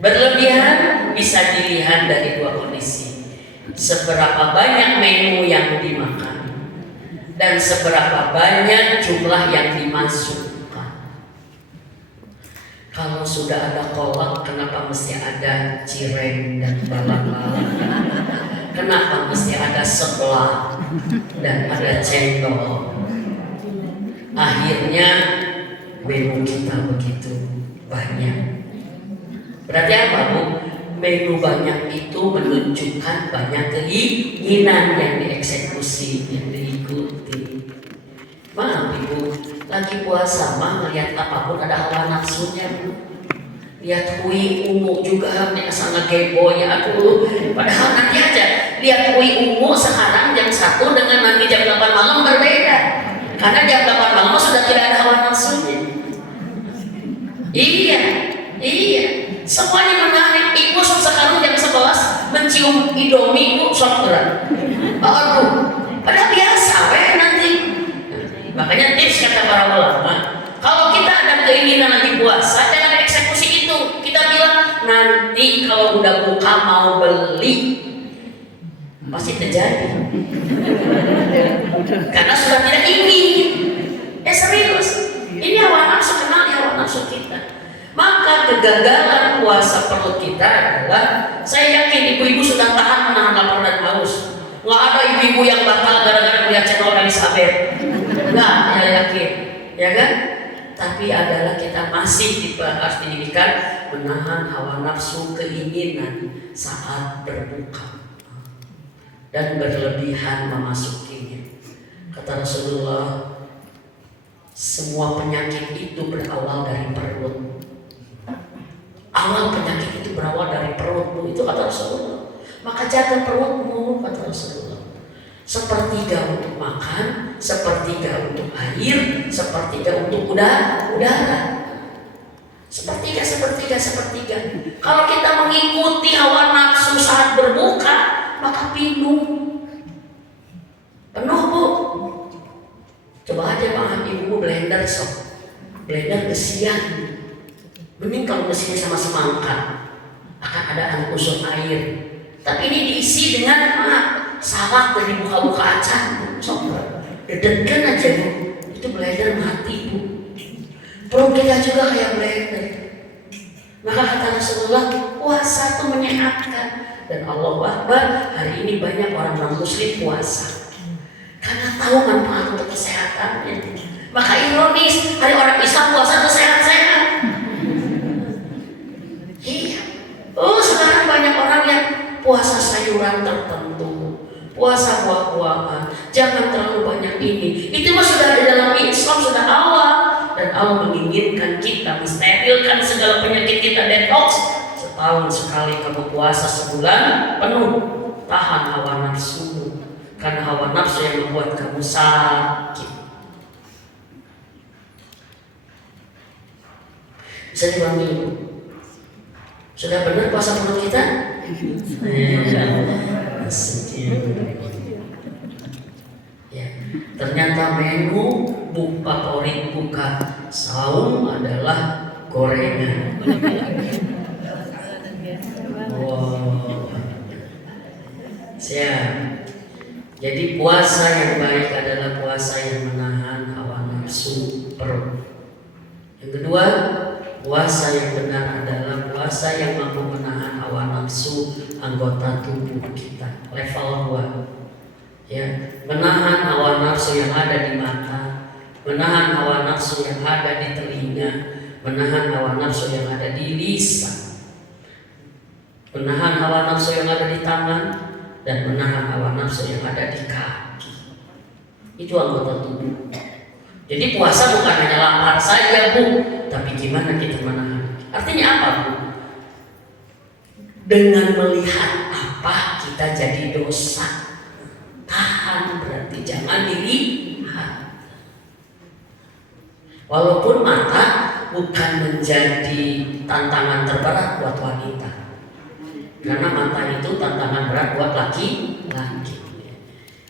Berlebihan bisa dilihat dari dua kondisi. Seberapa banyak menu yang dimakan dan seberapa banyak jumlah yang dimasukkan. Kalau sudah ada kolak, kenapa mesti ada cireng dan balalang? Kenapa mesti ada sebelah dan ada cendol? Akhirnya menu kita begitu banyak. Berarti apa bu? Menu banyak itu menunjukkan banyak keinginan yang dieksekusi, yang diikuti. Maaf ibu, lagi puasa mah ngeliat apapun ada hawa nafsunya bu. Lihat kui ungu juga asal ngegeboy ya aku. Padahal nanti aja lihat kui ungu sekarang jam 1 dengan nanti jam 8 malam berbeda. Karena jam 8 malam sudah tidak ada hawa nafsunya. Iya. Semuanya menarik. Ibu sekarang jam 11 mencium Indomie ibu sok berat. Aduh, padahal biasa nanti. Makanya tips kata para ulama, kalau kita ada keinginan lagi puasa, jangan eksekusi itu. Kita bilang nanti kalau udah buka mau beli, pasti terjadi. Karena sudah tidak ingin. Serius. Ini hawa nafsu, kenal hawa nafsu kita. Maka kegagalan puasa perut kita adalah, saya yakin ibu-ibu sudah tahan menahan lapar dan haus. Nggak ada ibu-ibu yang batal gara-gara melihat channel Elizabeth. Nggak, saya yakin, ya kan? Tapi adalah kita masih harus dididikan menahan hawa nafsu keinginan saat berbuka dan berlebihan memasukinya. Kata Rasulullah, semua penyakit itu berawal dari perut. Awal penyakit itu berawal dari perut, itu kata Rasulullah. maka jaga perutmu, kata Rasulullah. Sepertiga untuk makan, sepertiga untuk air, sepertiga untuk udara. Sepertiga. Kalau kita mengikuti hawa nafsu saat berbuka, maka penuh, Bu. Coba aja Bang ibu blender sok, blender besian. Mending kalau mesinnya sama semangka, akan ada unsur air. Tapi ini diisi dengan salak dan dibuka-buka acan, sok dedekan aja Bu. Itu blender mati Bu. Perut kita juga kayak blender. Maka kata Rasulullah, puasa itu menyehatkan. Dan Allahu Akbar, hari ini banyak orang non-muslim puasa karena tahu manfaat untuk kesehatannya. Maka ironis, hari orang Islam puasa itu sehat-sehat. Iya. Sekarang banyak orang yang puasa sayuran tertentu, puasa buah-buahan, jangan terlalu banyak ini. Itu mah sudah ada dalam Islam, sudah awal. Dan Allah menginginkan kita mensterilkan segala penyakit kita, detox. Setahun sekali kamu puasa sebulan penuh, tahan hawa nafsu, karena hawa nafsu yang membuat kamu sakit. Bisa dibangun Ibu? Sudah benar puasa perut kita? Ya, ternyata menu favorit buka saum adalah gorengan. Wow. Siap. Jadi puasa yang baik adalah puasa yang menahan hawa nafsu perut. Yang kedua, puasa yang benar adalah puasa yang mampu menahan hawa nafsu anggota tubuh kita. Level 2. Ya, menahan hawa nafsu yang ada di mata, menahan hawa nafsu yang ada di telinga, menahan hawa nafsu yang ada di lisan, menahan hawa nafsu yang ada di tangan, dan menahan hawa nafsu yang ada di kaki. Itu anggota tubuh. Jadi puasa bukan hanya lapar saja Bu, tapi gimana kita menahan. Artinya apa Bu? Dengan melihat apa kita jadi dosa. Tahan berarti jangan dilihat. Walaupun mata bukan menjadi tantangan terberat buat wanita, karena mata itu tantangan berat buat laki-laki.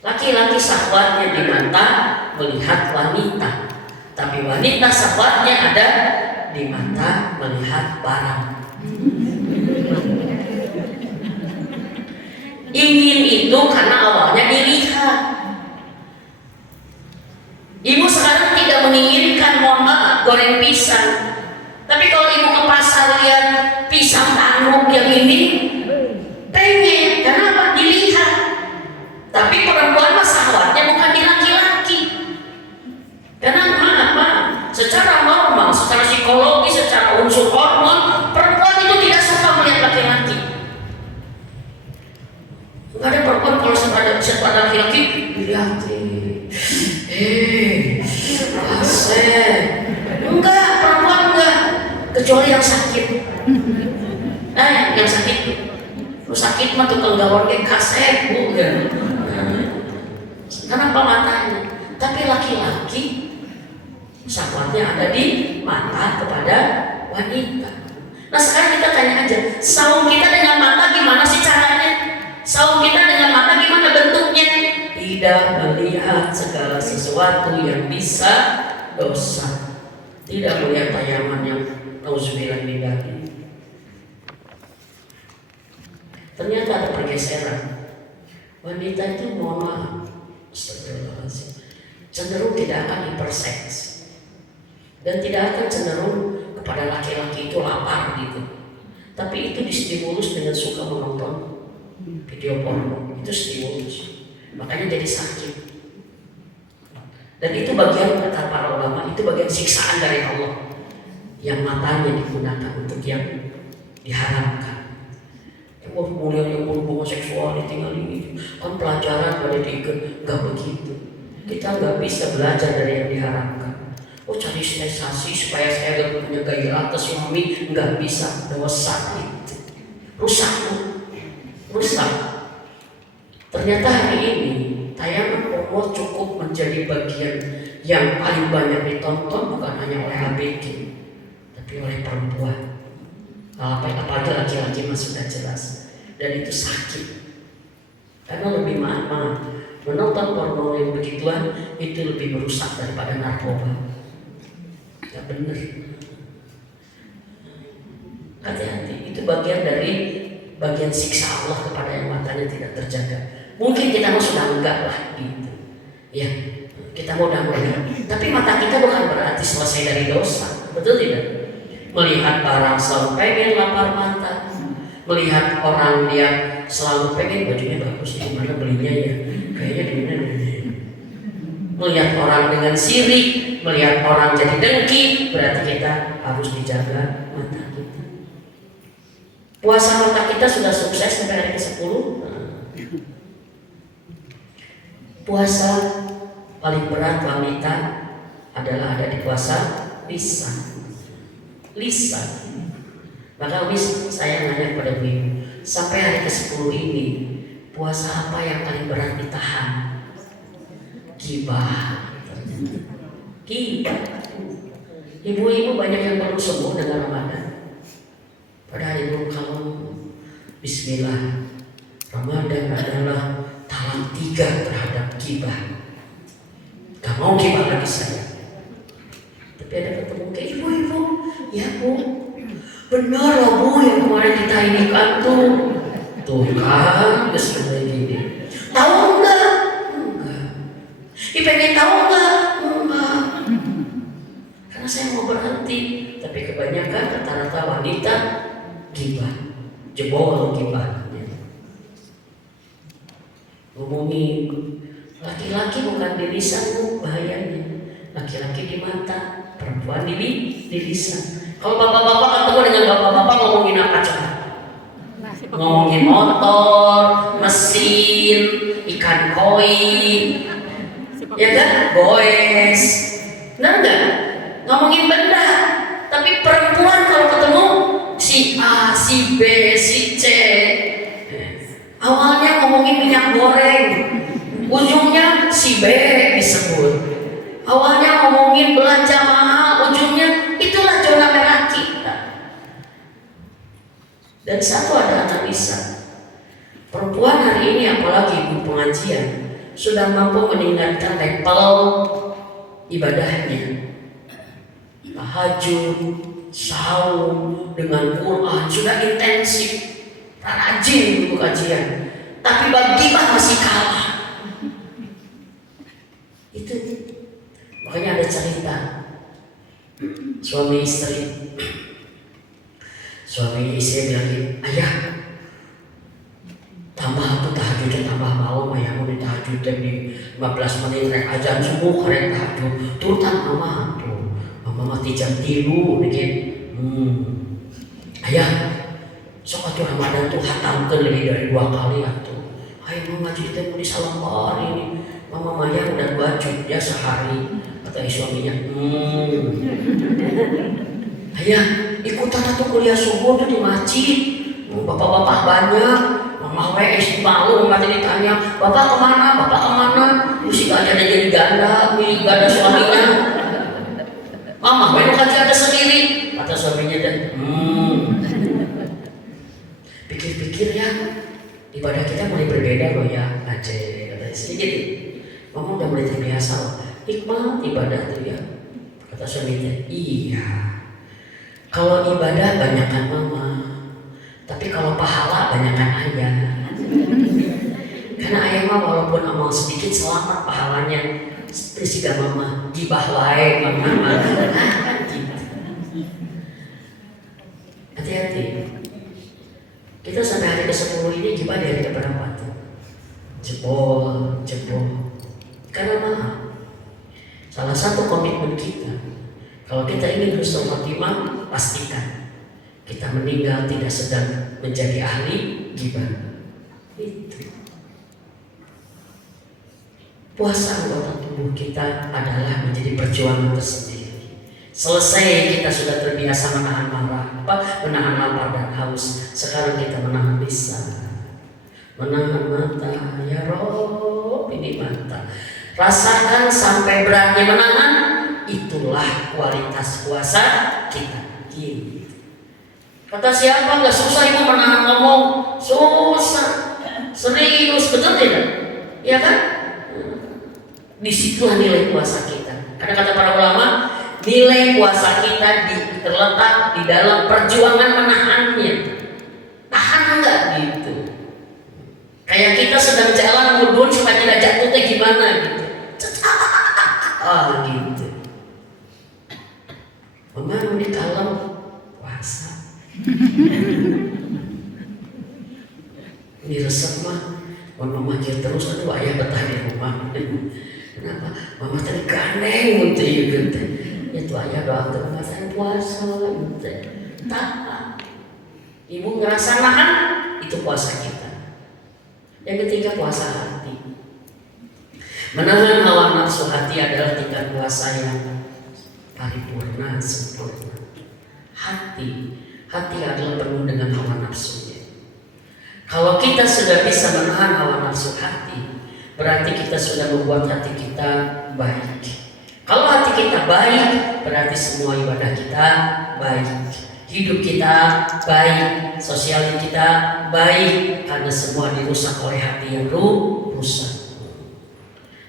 Laki-laki syahwatnya di mata melihat wanita, tapi wanita syahwatnya ada di mata melihat barang. Ingin itu karena awalnya dilihat. Ibu sekarang tidak menginginkan goreng pisang, tapi kalau ibu ke pasar lihat pisang tanduk yang ini pengen, kenapa? Dilihat. Tapi perempuan mah syahwatnya bukan di laki-laki. Karena secara normal, secara psikologi, secara unsur hormon, perempuan itu tidak suka melihat laki-laki. Enggak ada perempuan kalau pada laki-laki dilihatin. Asik. Enggak, perempuan enggak. Kecuali yang sakit. Yang sakit. Lu sakit mah tukang gawar ke kaset Bu. Kenapa matanya? Tapi laki-laki syahwatnya ada di mata kepada wanita. Nah sekarang kita tanya aja, saum kita dengan mata gimana sih caranya? Saum kita dengan mata gimana bentuknya? Tidak melihat segala sesuatu yang bisa dosa. Tidak melihat tayangan yang nauzubillah min dzalik. Ternyata ada pergeseran. Wanita itu mohon maaf, cenderung tidak akan hiperseks dan tidak akan cenderung kepada laki-laki itu lapar gitu. Tapi itu distimulus dengan suka menonton video porno, itu stimulus. Makanya jadi sakit. Dan itu bagian kata para ulama, itu bagian siksaan dari Allah yang matanya digunakan untuk yang diharamkan. Wah mulianya hubungan seksual ditinggal ini kan pelajaran pada diikat, nggak begitu. Kita nggak bisa belajar dari yang diharamkan. Cari sensasi supaya saya gak punya gaya atas suami, nggak bisa, dosa itu rusak. Ternyata hari ini tayangan porno cukup menjadi bagian yang paling banyak ditonton bukan hanya oleh ABG, tapi oleh perempuan. Apalagi laki-laki masih sudah jelas. Dan itu sakit. Karena lebih maaf, menonton porno yang begituan itu lebih merusak daripada narkoba. Gak bener. Hati-hati, itu bagian siksa Allah kepada yang matanya tidak terjaga. Mungkin kita mau sudah enggak lah gitu. Ya, kita mau udah enggak. Tapi mata kita bukan berarti selesai dari dosa. Betul tidak? Melihat barang selalu pengen lapar mata. Melihat orang dia selalu pengen bajunya bagus, di mana belinya ya? Kayaknya di mana? Melihat orang dengan sirik, melihat orang jadi dengki, berarti kita harus dijaga mata kita. Puasa mata kita sudah sukses sampai hari ke-10. Puasa paling berat wanita adalah ada di puasa lisan. Maka saya nanya kepada ibu, sampai hari ke-10 ini puasa apa yang paling berat ditahan? Gibah. Ibu-ibu banyak yang baru sembuh dengan Ramadan. Padahal ibu kalau Bismillah, Ramadan adalah talang 3 terhadap gibah. Gak mau gibah lagi saya. Tapi ada ketemu ke ibu-ibu, ya bu, benar loh bu yang kemarin kita ini kan tuh kan, seperti gini. Tahu enggak? Pengen tahu enggak? Enggak. Karena saya mau berhenti, tapi kebanyakan rata-rata wanita gibah, jebol gibah. Ngomongin laki-laki bukan di lisan bu, bahayanya. Laki-laki di mata, perempuan di lisan. Kalau bapak-bapak ketemu dengan bapak-bapak ngomongin apa coba? Ngomongin motor, mesin, ikan koi, ya kan? Goes, benar nggak? Ngomongin benda. Tapi perempuan kalau ketemu si A, si B, si C, awalnya ngomongin minyak goreng, ujungnya si B disebut. Awalnya ngomongin belanja mahal, ujungnya itulah zona merah kita. Dan satu ada analisa. Perempuan hari ini apalagi ibu pengajian sudah mampu meningkatkan level ibadahnya. Tahajud, sahur dengan Quran sudah intensif, rajin ibu kajian. Tapi bagi masih kalah. Itu makanya ada cerita suami istri bilang, ayah tambah tahajudnya tambah malam, ayah mau tahajudnya di 15 menit rek ajan subuh karek tahajud turutan mama mati jam 3 dikit. Ayah sok atuh Ramadan tuh hatamkeun lebih dari 2 kali atuh. Ayah mau ngaji teh mau disalambar ini. Mama Maya udah 2 juz ya sehari, kata suaminya. Ayah ikutan atuh kuliah subuh tuh di masjid. Bapak-bapak banyak. Mama WS malu mati ditanya, bapak kemana? Terus aja ada jadi ganda suaminya. Mama, mau kaji ada sendiri, kata suaminya dan pikir-pikir ya, ibadah kita mulai berbeda loh ya, Aceh kata sedikit. Mama udah mulai terbiasa loh, hikmah ibadah tuh ya, kata suaminya. Iya, kalau ibadah banyakkan mama, tapi kalau pahala banyakkan ayah. Karena ayah mah walaupun amal sedikit selamat pahalanya. Terus juga mama gibah wae mama. Hati-hati. Kita sampai hari ke-10 ini gibah dari keberapa tuh? Jebol. Karena mahal. Salah satu komitmen kita, kalau kita ingin husnul khotimah, pastikan kita meninggal tidak sedang menjadi ahli gibah. Itu. Puasa anggota tubuh kita adalah menjadi perjuangan tersendiri. Selesai kita sudah terbiasa menahan marah, menahan lapar dan haus. Sekarang kita menahan lisan. Menahan mata, ya Rob, ini mata. Rasakan sampai berani menahan, itulah kualitas puasa kita. Kata siapa? Nggak susah ibu menahan ngomong, susah, serius, betul tidak? Ya kan? Disitulah nilai puasa kita. Karena kata para ulama, nilai puasa kita terletak di dalam perjuangan menahannya. Tahan enggak gitu? Kayak kita sedang jalan mundur supaya tidak jatuh teh gimana gitu. Gitu. Mama mau dikalem puasa. Ini resep mah, mama aja terus aduh ayah betah di rumah. Kenapa? Mama tadi gandeng gitu ya gitu. Ya tuh ayah doakan mama saya puasa gitu. Tak. Ibu ngerasa nahan, itu puasa kita. Yang ketiga puasa hati. Menahan hawa nafsu hati adalah tingkat puasa yang paripurna, sempurna. Hati adalah penuh dengan hawa nafsunya. Kalau kita sudah bisa menahan hawa nafsu hati, berarti kita sudah membuat hati kita baik. Kalau hati kita baik, berarti semua ibadah kita baik. Hidup kita baik, sosial kita baik, karena semua dirusak oleh hati yang rusak.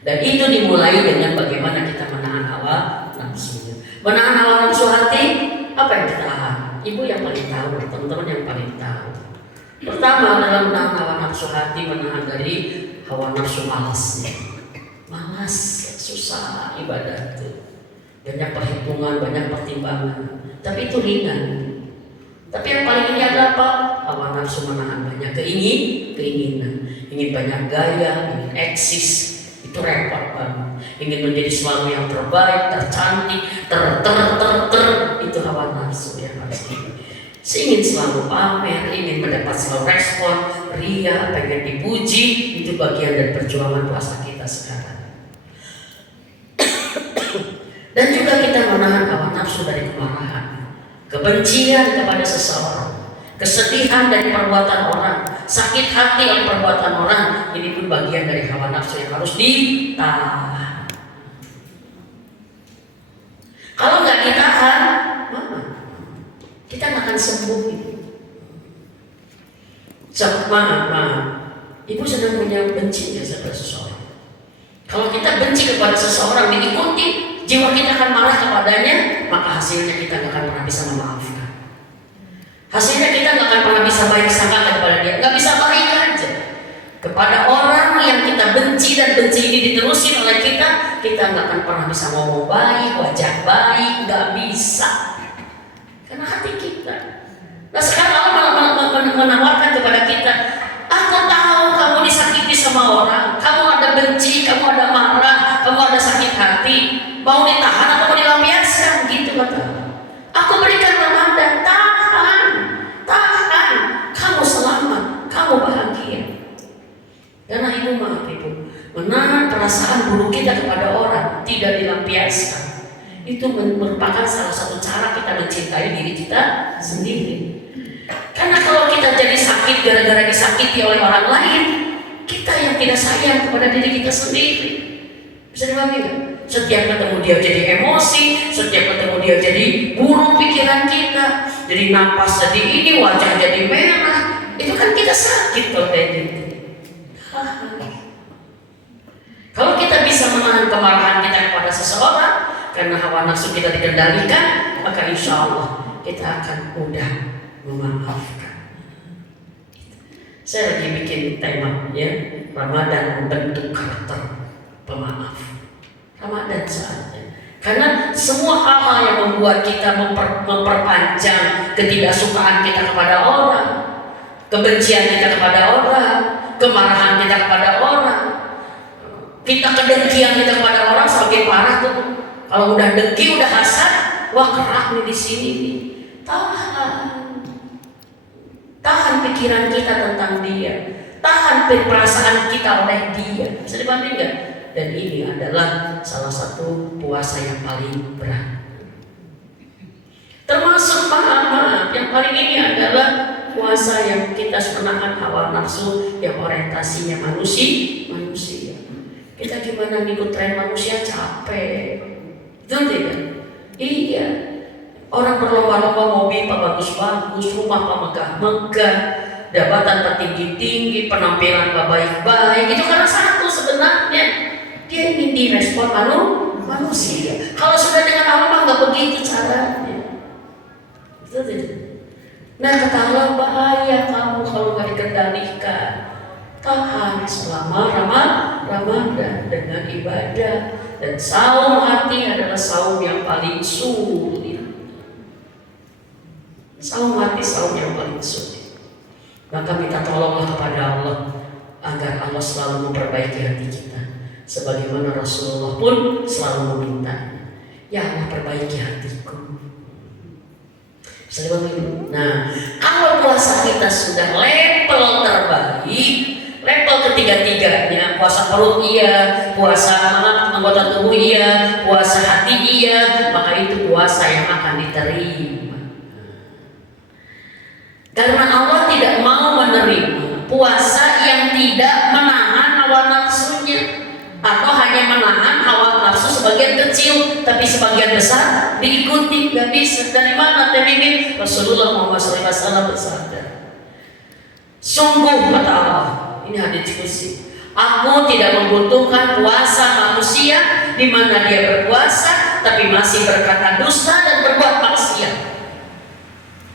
Dan itu dimulai dengan bagaimana kita menahan hawa nafsunya. Menahan hawa nafsu hati, apa yang kita tahan? Ibu yang paling tahu, teman-teman yang paling tahu. Pertama adalah menahan hawa nafsu hati, menahan dari hawa nafsu malasnya. Malas, susah ibadah itu. Banyak perhitungan, banyak pertimbangan. Tapi itu ringan. Tapi yang paling ini adalah apa? Hawa nafsu menahan banyak keinginan. Ingin banyak gaya, ingin eksis. Itu repot banget. Ingin menjadi selalu yang terbaik, tercantik, itu hawa nafsu yang harus ini. Ingin selalu pamer, ingin mendapat selalu respon, ria, pengen dipuji, itu bagian dari perjuangan puasa kita sekarang. Dan juga kita menahan hawa nafsu dari kemarahan, kebencian kepada seseorang, kesedihan dari perbuatan orang, sakit hati oleh perbuatan orang. Ini pun bagian dari hawa nafsu yang harus ditahan. Kalau nggak ditahan, kita nggak akan sembuh. Maaf, ibu sedang punya benci kepada seseorang. Kalau kita benci kepada seseorang diikuti, jiwa kita akan marah kepadanya, maka hasilnya kita nggak akan pernah bisa memaafkan. Hasilnya kita nggak akan pernah bisa baik sangka kepada dia, nggak bisa baik aja. Kepada orang yang kita benci dan benci ini diterusin oleh kita nggak akan pernah bisa ngomong baik, wajah baik, nggak bisa. Karena hati kita. Nah sekarang Allah menawarkan kepada kita, aku tahu kamu disakiti sama orang, kamu ada benci, kamu ada marah, kamu ada sakit hati, mau ditahan atau mau dilampiaskan, gitu kata. Aku berikan Ramadan, tahan, kamu selamat, kamu bahagia. Karena ibu maaf ibu, menahan perasaan buruk kita kepada orang, tidak dilampiaskan. Itu merupakan salah satu cara kita mencintai diri kita sendiri. Karena kalau kita jadi sakit gara-gara disakiti oleh orang lain, kita yang tidak sayang kepada diri kita sendiri. Bisa dipahami nggak? Setiap ketemu dia jadi emosi, setiap ketemu dia jadi buruk pikiran kita, jadi napas jadi ini, wajah jadi merah. Itu kan kita sakit kalau kayak gitu. Kalau kita bisa menahan kemarahan kita kepada seseorang, karena hawa nafsu kita dikendalikan, maka insya Allah kita akan mudah memaafkan. Saya lagi bikin tema ya, Ramadan membentuk karakter pemaaf. Ramadan saatnya. Karena semua hal-hal yang membuat kita memperpanjang ketidaksukaan kita kepada orang, kebencian kita kepada orang, kemarahan kita kepada orang, kita kedengkian kita kepada orang semakin parah tuh. Kalau udah dengki, udah hasad, wah kerak nih di sini nih. Tahan pikiran kita tentang dia, tahan perasaan kita oleh dia. Bisa dipahami nggak? Dan ini adalah salah satu puasa yang paling berat. Termasuk maaf yang paling ini adalah puasa yang kita menahan hawa nafsu yang orientasinya manusia. Kita gimana ngikut tren manusia, capek. Betul tidak? Iya. Orang berlomba-lomba mobil pak bagus-bagus, rumah pak megah-megah, jabatan pak tinggi-tinggi, penampilan pak baik-baik. Itu karena satu sebenarnya, dia ingin direspon manusia. Kalau sudah dengan Allah nggak begitu caranya. Betul tidak? Nah, kata Allah, bahaya kamu kalau nggak dikendalikan. Tahan selama Ramadan dengan ibadah, dan saum hati adalah saum yang paling sulit. Saum hati saum yang paling sulit. Maka minta tolonglah kepada Allah agar Allah selalu memperbaiki hati kita, sebagaimana Rasulullah pun selalu meminta, ya Allah perbaiki hatiku. Nah, kalau puasa kita sudah level terbaik, level ketiga-tiganya, puasa perut iya, puasa anggota tubuh iya, puasa hati iya, maka itu puasa yang akan diterima. Karena Allah tidak mau menerima puasa yang tidak menahan hawa nafsunya, atau hanya menahan hawa nafsu sebagian kecil, tapi sebagian besar diikuti, gak bisa. Dari mana terbimbing? Rasulullah Muhammad SAW bersabda, sungguh kata Allah, ini hadis diskusi, aku tidak membutuhkan puasa manusia di mana dia berpuasa tapi masih berkata dusta dan berbuat maksiat.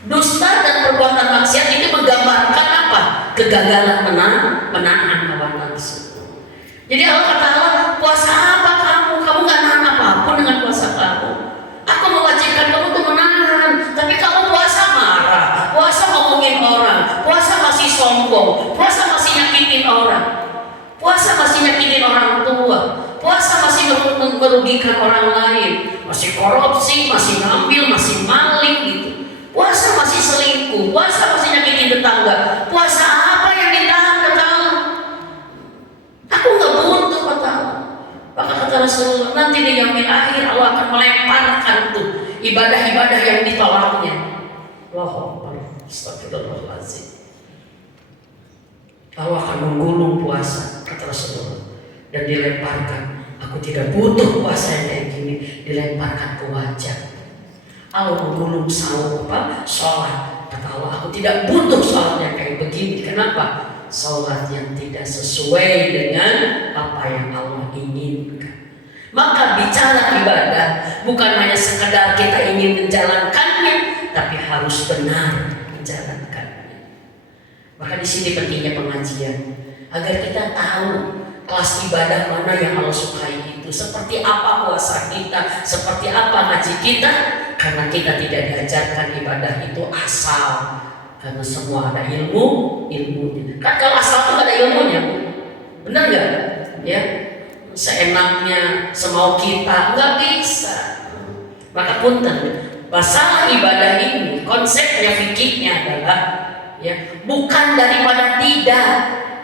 Dusta dan perbuatan maksiat ini menggambarkan apa? Kegagalan menahan hawa nafsu. Jadi Allah kata Allah, puasa apa kamu? Kamu gak nahan apapun dengan puasa kamu. Aku mewajibkan kamu untuk menahan, tapi kamu puasa marah, puasa ngomongin orang, puasa masih sombong, puasa masih nyakitin orang, puasa masih nyakitin orang tua, puasa masih merugikan orang lain, masih korupsi, masih ngambil, masih maling gitu. Puasa masih selingkuh, puasa masih nyakitin tetangga. Puasa apa yang ditahan kata Allah? Aku gak butuh kata Allah. Maka kata Rasulullah, nanti di yaumil akhir Allah akan melemparkan tuh ibadah-ibadah yang ditolaknya. Allahu Akbar, astagfirullahaladzim. Allah akan menggulung puasa, kata Rasulullah, dan dilemparkan. Aku tidak butuh puasa yang kayak gini, dilemparkan ke wajah. Allah menggulung sholat, kata Allah, aku tidak butuh sholat yang kayak begini. Kenapa? Sholat yang tidak sesuai dengan apa yang Allah inginkan. Maka bicara ibadah bukan hanya sekedar kita ingin menjalankannya, tapi harus benar menjalankannya. Maka di sini pentingnya pengajian, agar kita tahu kelas ibadah mana yang Allah sukai itu, seperti apa puasa kita, seperti apa ngaji kita, karena kita tidak diajarkan ibadah itu asal. Karena semua ada ilmunya. Kan kalau asal itu ada ilmunya, benar nggak? Ya, seenaknya, semau kita nggak bisa. Maka punten, masalah ibadah ini konsepnya fikihnya adalah ya bukan daripada tidak,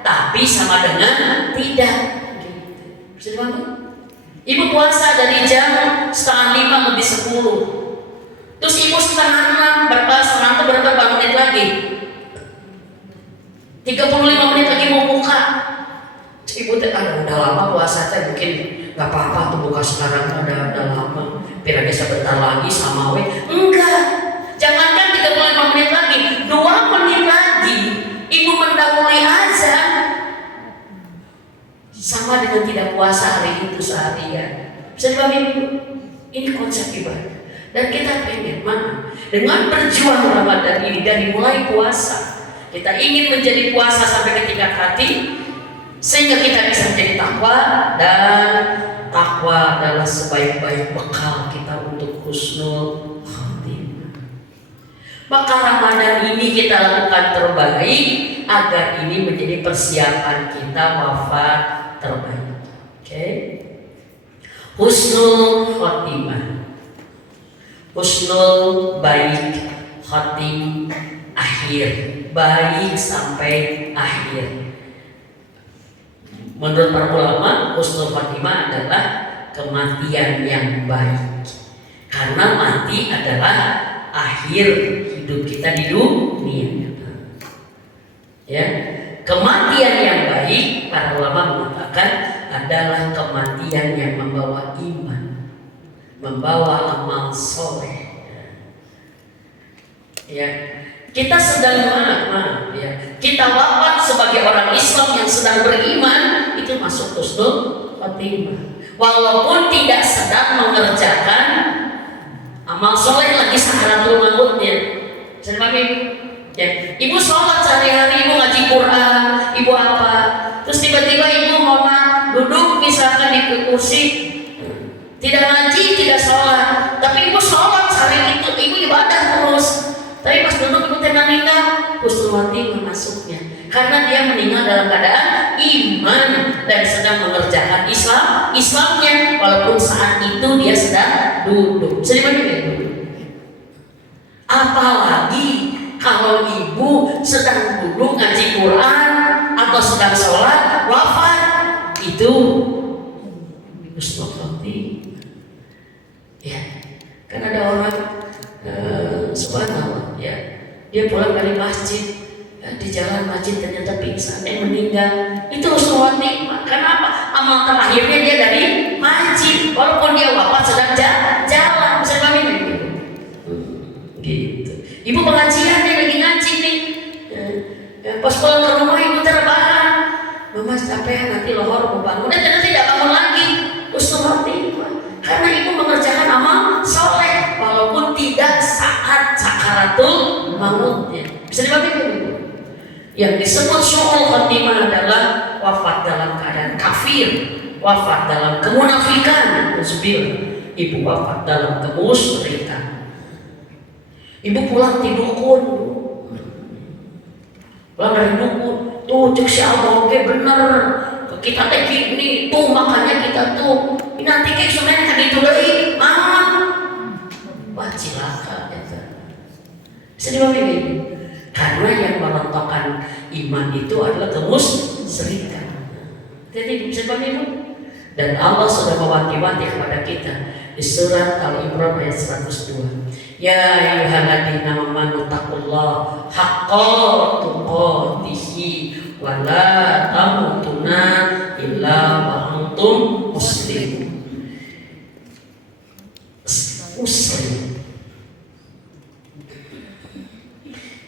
tapi sama dengan tidak. Bisa dipahami? Ibu puasa dari jam 4:30 lebih 10. Terus ibu 5:30 berapa menit lagi? 35 menit lagi mau buka. Ibu udah lama puasa teh, mungkin nggak apa-apa tuh buka sekarang, udah lama. Biar sebentar lagi sama we. Enggak. Jangankan 35 menit lagi, 2 menit lagi ibu mendahului azan. Sama dengan tidak puasa hari itu seharian. Bisa dipahami? Ini konsep ibadah. Dan kita pengen mana? Dengan berjuang Ramadan ini dari mulai puasa, kita ingin menjadi puasa sampai ke tingkat hati, sehingga kita bisa menjadi takwa, dan takwa adalah sebaik-baik bekal kita untuk husnul khatimah. Maka Ramadan ini kita lakukan terbaik agar ini menjadi persiapan kita wafat terbaik. Oke? Husnul khatimah. Husnul baik, khatim akhir, baik sampai akhir. Menurut para ulama, husnul khatimah adalah kematian yang baik. Karena mati adalah akhir hidup kita di dunia. Ya, kematian yang baik para ulama mengatakan adalah kematian yang membawa iman, membawa amal soleh. Ya, kita sedang ya, kita wafat sebagai orang Islam yang sedang beriman, itu masuk husnul khotimah. Walaupun tidak sedang mengerjakan amal soleh lagi sakaratul mautnya. Saya pahami? Ya, ibu sholat sehari-hari, ibu ngaji Quran, ibu apa? Terus tiba-tiba ibu mau duduk misalkan di kursi, tidak ngaji, tidak sholat, tapi ibu sholat hari itu, ibu ibadah terus. Tapi pas duduk ibu meninggal, husnul khotimah masuknya, karena dia meninggal dalam keadaan iman dan sedang mengerjakan Islamnya, walaupun saat itu dia sedang duduk. Sedih itu. Apalagi kalau ibu sedang duduk ngaji Quran atau sedang sholat wafat, itu husnul khotimah. Ya, kan ada orang subhanallah, ya, dia pulang dari masjid, di jalan masjid ternyata pingsan, meninggal. Itu husnul khotimah. Kenapa? Amal terakhirnya dia dari masjid, walaupun dia wafat sedang jalan. Bisa pahami gitu? Gitu. Ibu pengajian, dia lagi ngaji nih. Pas pulang ke rumah ibu terbahan, mama capek, nanti lohor mau bangun. Dan tidak bangun lagi. Husnul khotimah. Karena ibu mengerjakan amal soleh walaupun tidak saat sakaratul mautnya. Bisa dipahami ibu? Yang disebut syu'ul khotimah adalah wafat dalam keadaan kafir, wafat dalam kemunafikan, ibu wafat dalam kemusyrikan. Ibu pulang di dukun, pulang dari dukun, tuh cek si abang oke bener, kita teh gini, tuh makanya kita tuh, nanti kayak sebenarnya kan itu lagi, wah cilaka ya. Bisa dipahami? Karena yang merontokkan iman itu adalah kemusyrikan. Jadi bisa dipahami? Dan Allah sudah mewanti-wanti kepada kita di surat Al-Imran ayat 102. Ya ayyuhalladzina amanu taqullaha haqqa tuqatih wa la tamutunna illa wa antum muslimun. Muslim.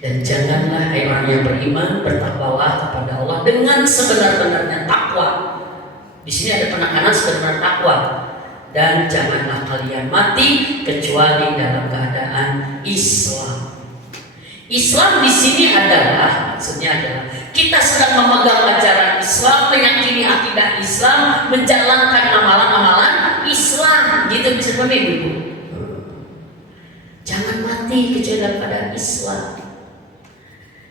Dan janganlah hai orang yang beriman, bertakwalah kepada Allah dengan sebenar-benarnya takwa. Di sini ada penekanan sebenar takwa. Dan janganlah kalian mati kecuali dalam keadaan Islam. Islam di sini adalah, maksudnya adalah kita sedang memegang ajaran Islam, meyakini akidah Islam, menjalankan amalan-amalan Islam. Gitu bisa dipahami Ibu? Jangan mati kecuali dalam keadaan Islam.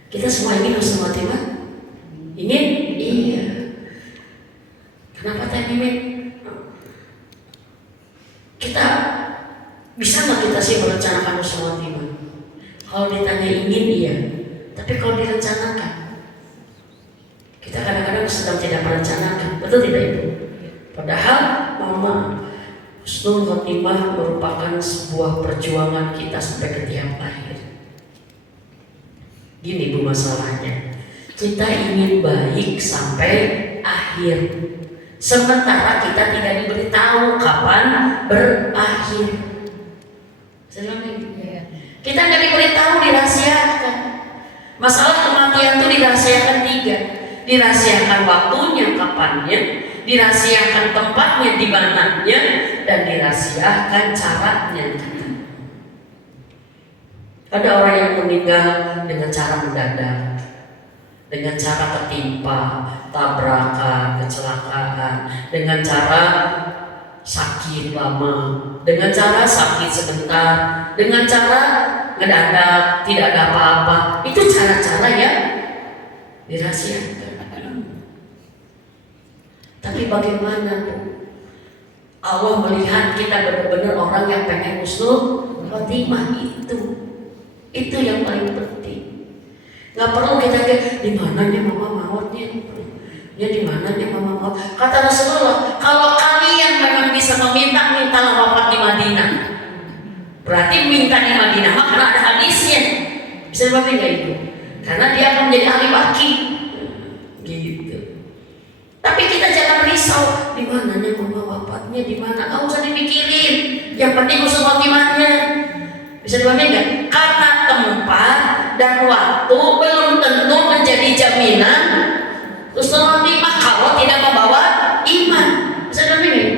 Kita semua ingin husnul khotimah? Ingin? Iya. Kenapa tadi ingin? Kita bisa nggak kita sih merencanakan husnul khotimah? Kalau ditanya ingin, iya. Tapi kalau direncanakan, kita kadang-kadang sedang tidak merencanakan. Betul tidak Ibu? Padahal mama, husnul khotimah merupakan sebuah perjuangan kita sampai ke tiap akhir. Gini Bu masalahnya, kita ingin baik sampai akhir, sementara kita tidak diberitahu kapan berakhir. Kita nggak diberitahu, dirahasiakan. Masalah kematian itu dirahasiakan 3. Dirahasiakan waktunya, kapannya, dirahasiakan tempatnya, di mananya, dan dirahasiakan caranya. Ada orang yang meninggal dengan cara mendadak, dengan cara ketimpa, tabrakan, kecelakaan, dengan cara sakit lama, dengan cara sakit sebentar, dengan cara mendadak tidak ada apa-apa. Itu cara-cara yang dirahasiakan. Tapi bagaimana Bu? Allah melihat kita benar-benar orang yang pengen husnul khotimah itu yang paling penting. Gak perlu kita di mana nih mama mautnya, ya di mana nih mama maut. Kata Rasulullah, kalau kalian memang bisa meminta, mintalah wafat di Madinah. Berarti minta di Madinah, maka ada hadisnya. Bisa dipakai nggak itu? karena dia akan menjadi ahli baki. Gitu. Tapi kita jangan risau di mananya mama wafatnya, di mana, nggak usah dipikirin. Yang penting husnul khotimahnya. Bisa dipahami nggak? Karena tempat dan waktu belum tentu menjadi jaminan husnul khotimah kalau tidak membawa iman. Bisa dipahami nggak?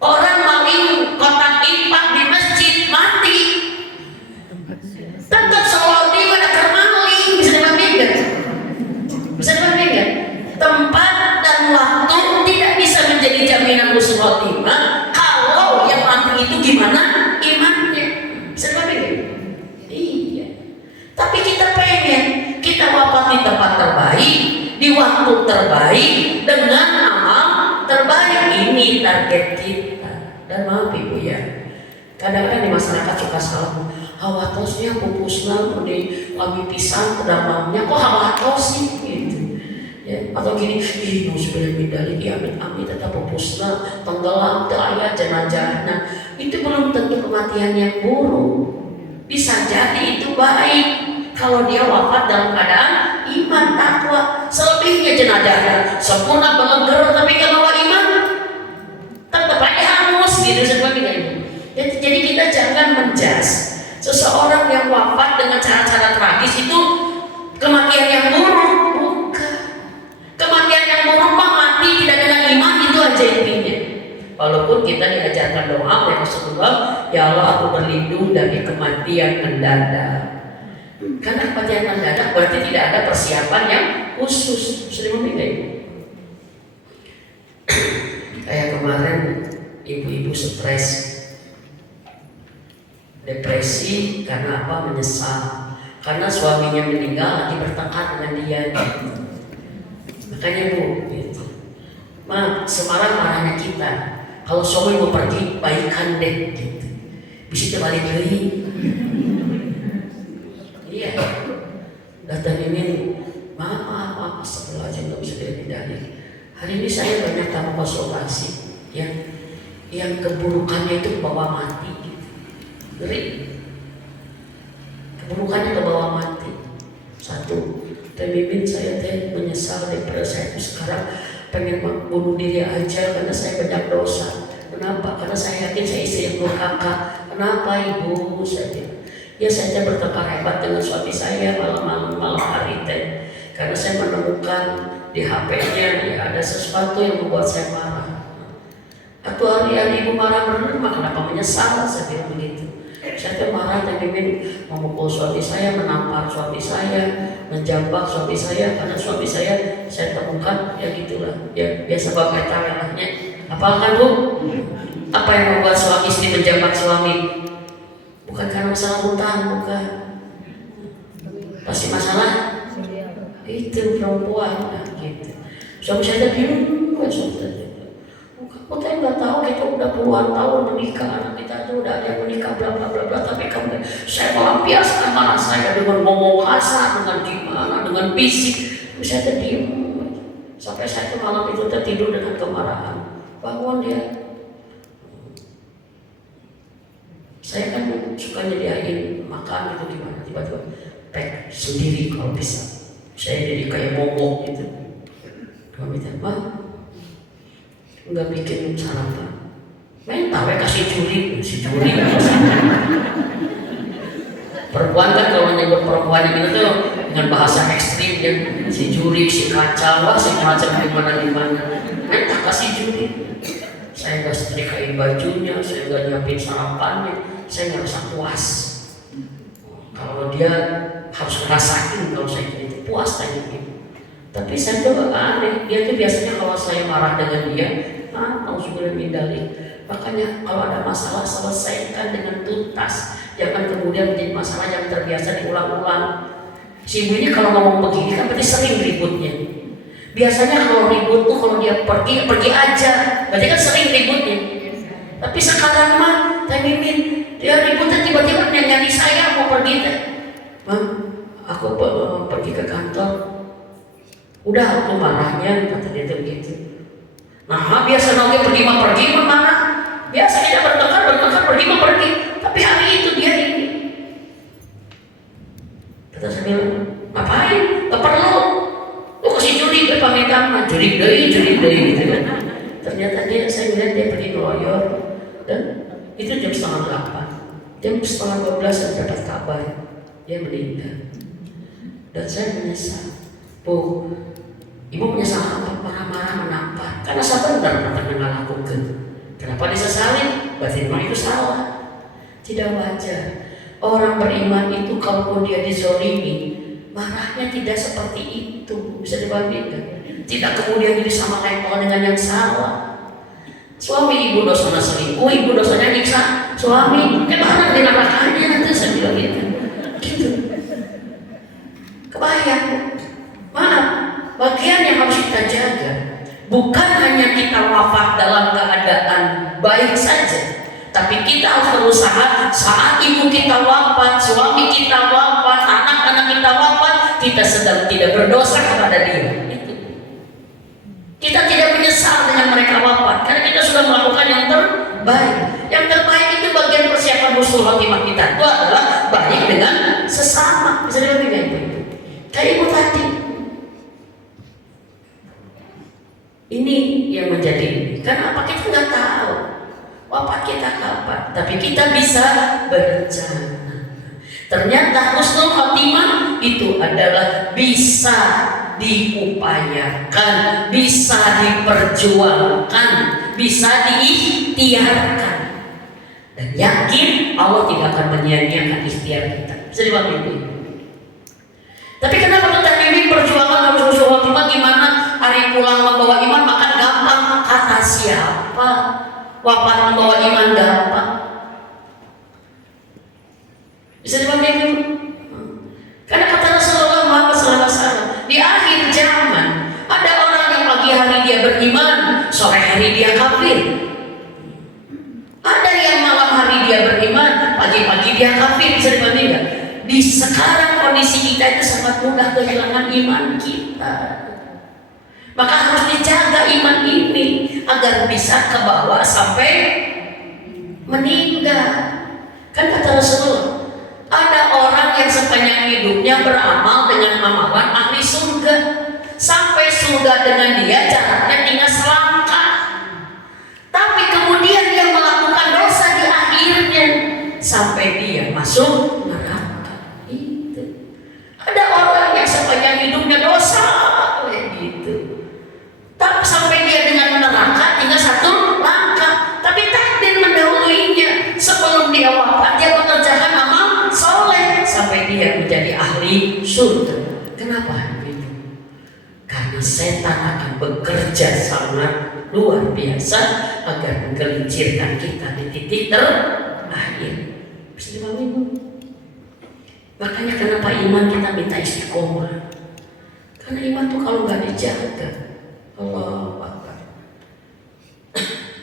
Orang maling kotak infak di masjid mati, tetap sholat di mana termaling. Bisa dipahami nggak? Bisa dipahami nggak? Tempat dan waktu tidak bisa menjadi jaminan husnul khotimah kalau yang mati itu gimana imannya. Bisa dipahami nggak? Iya. Tapi kita pengen kita wafat di tempat terbaik, di waktu terbaik, dengan amal terbaik. Ini target kita. Dan maaf ibu ya, kadang-kadang di masyarakat suka salah. Hawatosnya pupusna di lagi pisang kedamangnya kok hawatos sih gitu. Ya, atau gini, ih sebenarnya bidali amit tetap pupusna tenggelam teu aya jenazahna. Itu belum tentu kematian yang buruk. Bisa jadi itu baik kalau dia wafat dalam keadaan iman takwa. Selebihnya jenazahnya sempurna belenger tapi nggak bawa iman, tetap aja hangus gitu sebagainya. Jadi kita jangan menjas seseorang yang wafat dengan cara-cara tragis itu kematian yang buruk. Bukan. Kematian yang buruk mah mati tidak dengan iman, itu aja intinya. Walaupun kita diajarkan doa yang Rasulullah, ya Allah aku berlindung dari kematian mendadak. Karena kematian mendadak berarti tidak ada persiapan yang khusus. Sering memilih. Kayak kemarin ibu-ibu stres, depresi karena apa? Menyesal karena suaminya meninggal lagi bertengkar dengan dia. Makanya bu, gitu. Ma, semarang marahnya kita. Kalau suami mau pergi, baikan deh. Gitu. Bisa balik lagi. Iya. Datang ini, maaf, setelah aja nggak bisa dihindari. Hari ini saya banyak tamu konsultasi, ya, yang keburukannya itu ke bawah mati. Gitu. Ngeri. Keburukannya ke bawah mati. Satu, Mimin saya menyesal depresi saya itu sekarang pengen bunuh diri aja karena saya banyak dosa. Kenapa? Karena saya yakin saya istri yang durhaka. Kenapa ibu? Saya bertengkar hebat dengan suami saya malam hari teh. Karena saya menemukan di HP-nya ya ada sesuatu yang membuat saya marah. Atau hari-hari ibu marah benar, kenapa menyesal? Saya bilang begitu. Saya marah dan ingin memukul suami saya, menampar suami saya, menjambak suami saya karena suami saya temukan ya gitulah. Ya biasa bapak tangannya. Apakah bu? Apa yang membuat suami istri menjambak suami? Bukan karena masalah hutang, bukan. Pasti masalah itu perempuan, nah, gitu. Suami saya bingung, kamu teh nggak tahu kita udah puluhan tahun menikah, anak kita tuh udah ada yang menikah, bla bla bla bla. Tapi kamu, saya melampiaskan marah saya dengan ngomong kasar, dengan gimana, dengan fisik. Saya terdiam, sampai saya malam itu tertidur dengan kemarahan. Bangun dia. Saya kan suka nyediain makan gitu gimana, tiba-tiba pack sendiri kalau bisa. Saya jadi kayak mogok gitu. Kamu minta apa? Enggak bikin sarapan. Main tahu kasih curi, si curi. Perempuan kan kalau nyebut perempuan yang itu tuh dengan bahasa ekstrim ya, si curi, si kacau, wah si macam di mana. Main tak kasih curi. Saya nggak setrikain bajunya, saya nggak nyiapin sarapannya, saya ngerasa puas. Kalau dia harus ngerasain kalau saya gitu puas tanya gitu. Tapi saya juga aneh, dia tuh biasanya kalau saya marah dengan dia, tahu sudah mindali. Makanya kalau ada masalah selesaikan dengan tuntas, jangan kemudian menjadi masalah yang terbiasa diulang-ulang. Si ibu ini kalau ngomong begini kan berarti sering ributnya. Biasanya kalau ribut tuh kalau dia pergi aja, berarti kan sering ributnya. Tapi sekarang mah, Mimin dia ributnya tiba-tiba nyari saya mau pergi teh. Aku pergi ke kantor. Udah aku marahnya kata dia begitu. Nah biasa nanti pergi mah mana? Biasa dia bertengkar pergi mah pergi. Tapi hari itu dia ini. Kata saya bilang, ngapain? Gak perlu. Lu kasih juri ke pamitan, juri deh gitu kan. Ternyata saya lihat dia pergi keloyor dan itu jam 7:30. Jam 11:30 saya dapat kabar dia meninggal. Dan saya menyesal. Bu, ibu menyesal apa? Marah-marah menampar. Karena saya benar pernah lakukan. Kenapa disesali? Berarti memang itu salah. Tidak wajar. Orang beriman itu kalau dia dizolimi, marahnya tidak seperti itu. Bisa dibandingkan. Tidak kemudian disamakan dengan yang salah. Suami ibu dosanya selingkuh, ibu dosanya nyiksa suami. Kemana di nerakanya nanti saya bilang gitu. Kebayang. Maaf, bagian yang harus kita jaga bukan hanya kita wafat dalam keadaan baik saja, tapi kita harus berusaha saat ibu kita wafat, suami kita wafat, anak-anak kita wafat, kita sedang tidak berdosa kepada dia. Kita tidak menyesal dengan mereka wafat karena kita sudah melakukan yang terbaik. Yang terbaik itu bagian persiapan husnul khotimah kita itu adalah baik dengan sesama. Bisa dibandingkan itu. Kayak ibu tadi. Ini yang menjadi. Karena apa? Kita nggak tahu wafat kita kapan, tapi kita bisa berencana. Ternyata husnul khotimah itu adalah bisa diupayakan, bisa diperjuangkan, bisa diikhtiarkan, dan yakin Allah tidak akan menyia-nyiakan ikhtiar kita. Bisa dibantu. Tapi kenapa kita ini perjuangan harus husnul khotimah? Gimana hari pulang membawa iman makan gampang? Kata siapa? Wafat membawa iman gampang? Bisa dibantu. Karena kata Rasulullah Muhammad SAW, di akhir zaman ada orang yang pagi hari dia beriman, sore hari dia kafir. Ada yang malam hari dia beriman, pagi-pagi dia kafir. Bisa dibandingkan. Di sekarang kondisi kita itu sangat mudah kehilangan iman kita. Maka harus dijaga iman ini agar bisa ke bawah sampai meninggal. Kan kata Rasulullah, ada orang yang sepanjang hidupnya beramal dengan amalan ahli surga. Sampai surga dengan dia jaraknya tinggal selangkah. Tapi kemudian dia melakukan dosa di akhirnya sampai dia masuk neraka. Itu. Ada orang yang sepanjang hidupnya dosa kayak gitu. Tapi sampai dia dengan neraka tinggal satu langkah. Tapi takdir mendahuluinya. Sebelum dia wafat dia mengerjakan amal soleh sampai dia menjadi ahli surga. Kenapa begitu? Karena setan akan bekerja sangat luar biasa agar menggelincirkan kita di titik terakhir. Bisa dipahami? Makanya kenapa iman kita minta istiqomah? Karena iman tuh kalau nggak dijaga, Allah Akbar.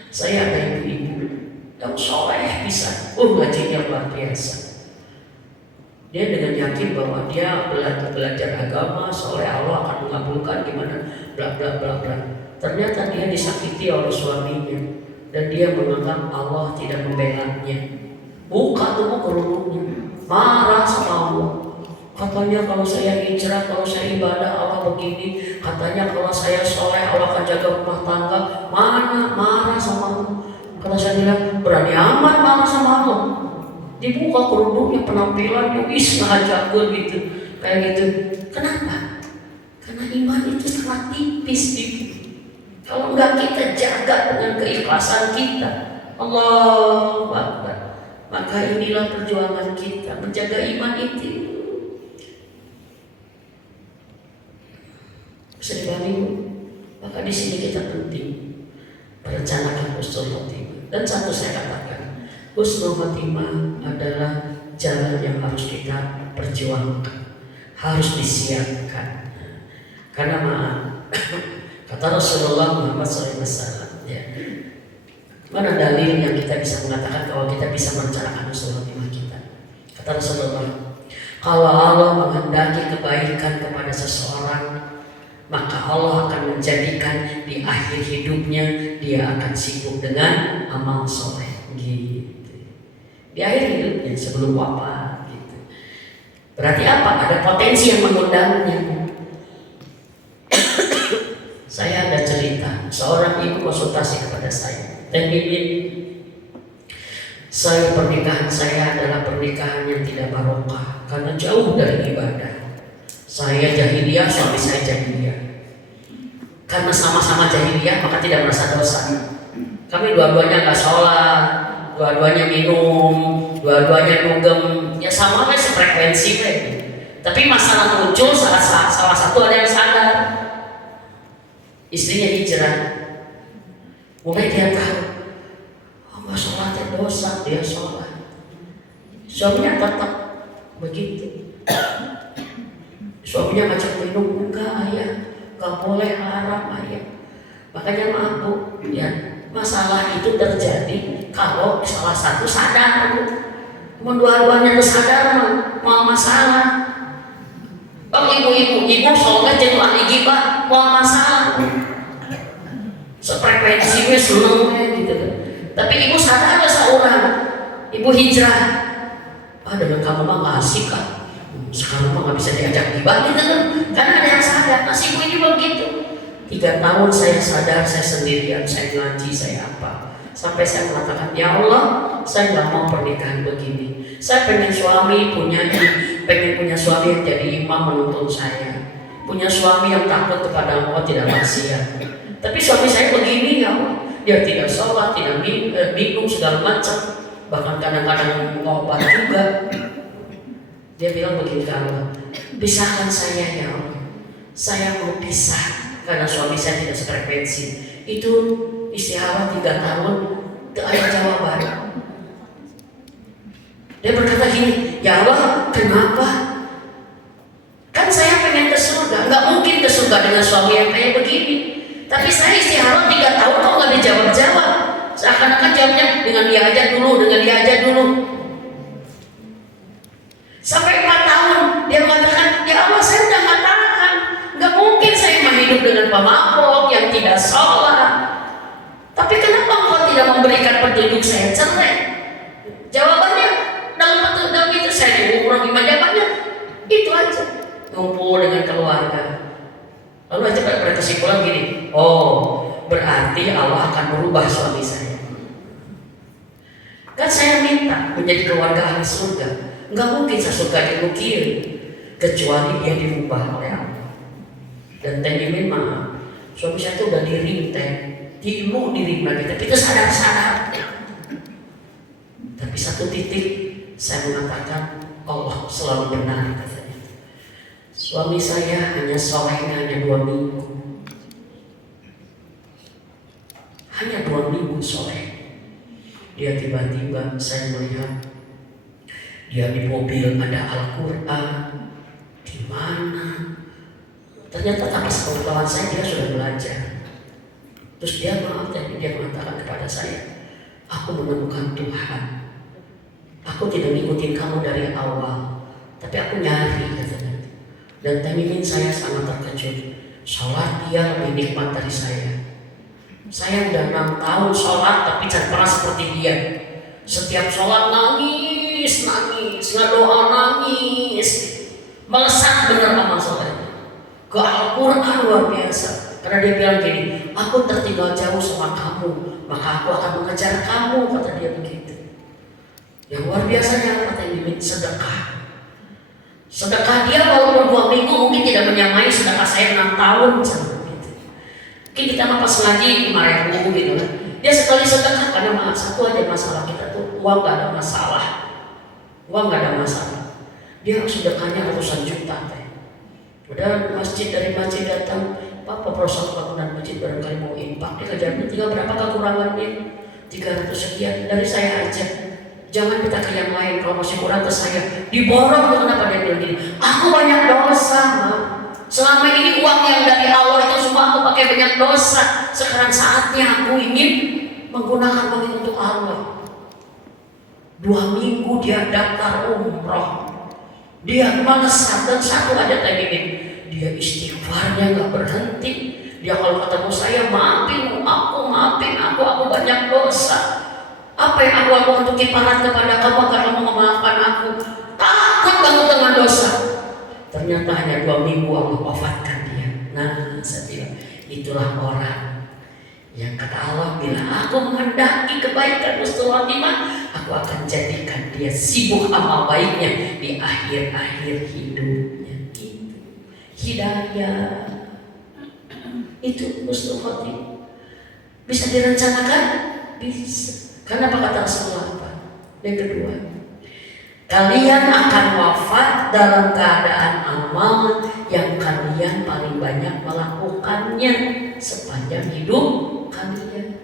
Saya ada ibu-ibu yang soleh bisa, ngajinya luar biasa. Dia dengan yakin bahwa dia belajar agama, soleh Allah akan mengabulkan gimana, bla bla bla bla. Ternyata dia disakiti oleh suaminya dan dia menganggap Allah tidak membelanya. Buka tuh kerudungnya, marah sama Allah. Katanya kalau saya hijrah, kalau saya ibadah Allah begini. Katanya kalau saya soleh Allah akan jaga rumah tangga. Mana marah sama Allah. Kalau saya bilang berani amat marah sama Allah. Dibuka kerudungnya, penampilannya ngajagun gitu, kayak gitu. Kenapa? Karena iman itu sangat tipis gitu. Kalau enggak kita jaga dengan keikhlasan kita, Allahu Akbar. Maka inilah perjuangan kita menjaga iman itu. Bisa dibanding. Maka di sini kita penting merencanakan husnul khotimah. Dan satu saya katakan, husnul khotimah adalah jalan yang harus kita perjuangkan, harus disiapkan. Karena kata Rasulullah Muhammad SAW, ya, mana dalil yang kita bisa mengatakan bahwa kita bisa merencanakan husnul khotimah kita? Kata Rasulullah, kalau Allah menghendaki kebaikan kepada seseorang, maka Allah akan menjadikan di akhir hidupnya dia akan sibuk dengan amal soleh. Gitu. Di akhir hidupnya sebelum wafat gitu. Berarti apa? Ada potensi yang mengundangnya. Saya ada cerita, seorang ibu konsultasi kepada saya. Dan ini, pernikahan saya adalah pernikahan yang tidak barokah karena jauh dari ibadah. Saya jahiliyah, suami saya jahiliyah. Karena sama-sama jahiliyah maka tidak merasa dosa. Kami dua-duanya nggak sholat, dua-duanya minum, dua-duanya dugem, ya sama aja sefrekuensi kayak gitu. Tapi masalah muncul salah satu ada yang sadar. Istrinya hijrah, mulai dia tahu, oh nggak sholatnya dosa, dia sholat. Suaminya tetap begitu. Suaminya ngajak minum, enggak ayah, nggak boleh, haram ayah. Makanya maaf bu, ya masalah itu terjadi kalau salah satu sadar bu. Dua-duanya tuh sadar mau masalah. Oh ibu soalnya jenuh gibah mau masalah. Sefrekuensi gue seneng gitu kan. Tapi ibu sadar ada seorang ibu hijrah. Dengan kamu mah nggak asik kan. Sekarang mah nggak bisa diajak gibah gitu kan. Karena ada yang sadar. Nasib gue juga begitu. 3 tahun saya sadar, saya sendirian, saya ngaji, saya apa. Sampai saya mengatakan, ya Allah, saya nggak mau pernikahan begini. Saya pengen suami pengen punya suami yang jadi imam menuntun saya. Punya suami yang takut kepada Allah, tidak maksiat. Tapi suami saya begini ya Allah, dia tidak sholat, tidak minum segala macam, bahkan kadang-kadang ngobat juga. Dia bilang begini ke Allah, pisahkan saya ya Allah, saya mau pisah karena suami saya tidak sefrekuensi. Itu istihara 3 tahun, tidak ada jawaban. Dia berkata gini, ya Allah, kenapa? Kan saya pengen ke surga, nggak mungkin ke surga dengan suami yang kayak begini. Tapi saya istihara 3 tahun kok nggak dijawab-jawab. Seakan-akan jawabnya dengan dia aja dulu. Sampai 4 tahun dia mengatakan, ya Allah saya udah nggak tahan. Nggak mungkin saya hidup dengan pemabok yang tidak sholat. Tapi kenapa engkau tidak memberikan petunjuk saya cerai? Jawabannya dalam itu saya diukur jawabannya itu aja. Ngumpul dengan keluarga. Lalu aja pada kesimpulan gini, oh berarti Allah akan merubah suami saya. Kan saya minta menjadi keluarga ahli surga. Nggak mungkin saya surga dimukir kecuali dia dirubah oleh Allah. Dan tadimin maaf, suami saya itu udah dirintek, diimu lagi, tapi itu sadar. Tapi satu titik saya mengatakan Allah selalu benar katanya. Suami saya hanya solehnya hanya 2 minggu. Hanya 2 minggu soleh. Dia tiba-tiba saya melihat dia di mobil ada Al-Quran. Di mana? Ternyata atas pengetahuan saya dia sudah belajar. Terus dia mengatakan kepada saya, aku menemukan Tuhan. Aku tidak ngikutin kamu dari awal, tapi aku nyari katanya. Dan tadinya saya sangat terkejut. Sholat dia lebih nikmat dari saya. Saya udah 6 tahun sholat tapi jangan pernah seperti dia. Setiap sholat nangis, ngedoa nangis, melesat benar amal sholatnya. Ke Al-Quran luar biasa. Karena dia bilang gini, aku tertinggal jauh sama kamu, maka aku akan mengejar kamu, kata dia begitu. Yang luar biasanya apa yang sedekah. Sedekah dia walaupun 2 minggu mungkin tidak menyamai sedekah saya 6 tahun misalnya gitu. Mungkin kita pas ngaji 5.000 gitu kan. Dia sekali sedekah karena satu aja masalah kita tuh uang gak ada masalah. Dia sedekahnya ratusan juta teh. Udah dari masjid datang, Pak proposal bangunan masjid barangkali mau infak. Dia kejarnya tinggal berapa kekurangannya? 300 sekian dari saya aja. Jangan minta ke yang lain, kalau masih kurang ke saya. Diborong tuh kenapa dia bilang gini? Aku banyak dosa, Ma. Selama ini uang yang dari Allah itu semua aku pakai banyak dosa. Sekarang saatnya aku ingin menggunakan uang itu untuk Allah. 2 minggu dia daftar umroh. Dia melesat dan satu aja tadi ini. Dia istighfarnya nggak berhenti. Dia kalau ketemu saya maafin aku banyak dosa. Apa yang aku lakukan untuk kiparat kepada kamu agar kamu memaafkan aku? Takut banget dengan dosa. ternyata hanya 2 minggu Allah wafatkan dia. Nah, saya bilang itulah orang yang kata Allah, bila aku menghendaki kebaikan husnul khotimah, aku akan jadikan dia sibuk amal baiknya di akhir-akhir hidupnya. Itu hidayah, itu husnul khotimah. Bisa direncanakan? Bisa. Karena apa kata Rasulullah apa? Yang kedua, kalian akan wafat dalam keadaan amal yang kalian paling banyak melakukannya sepanjang hidup kalian.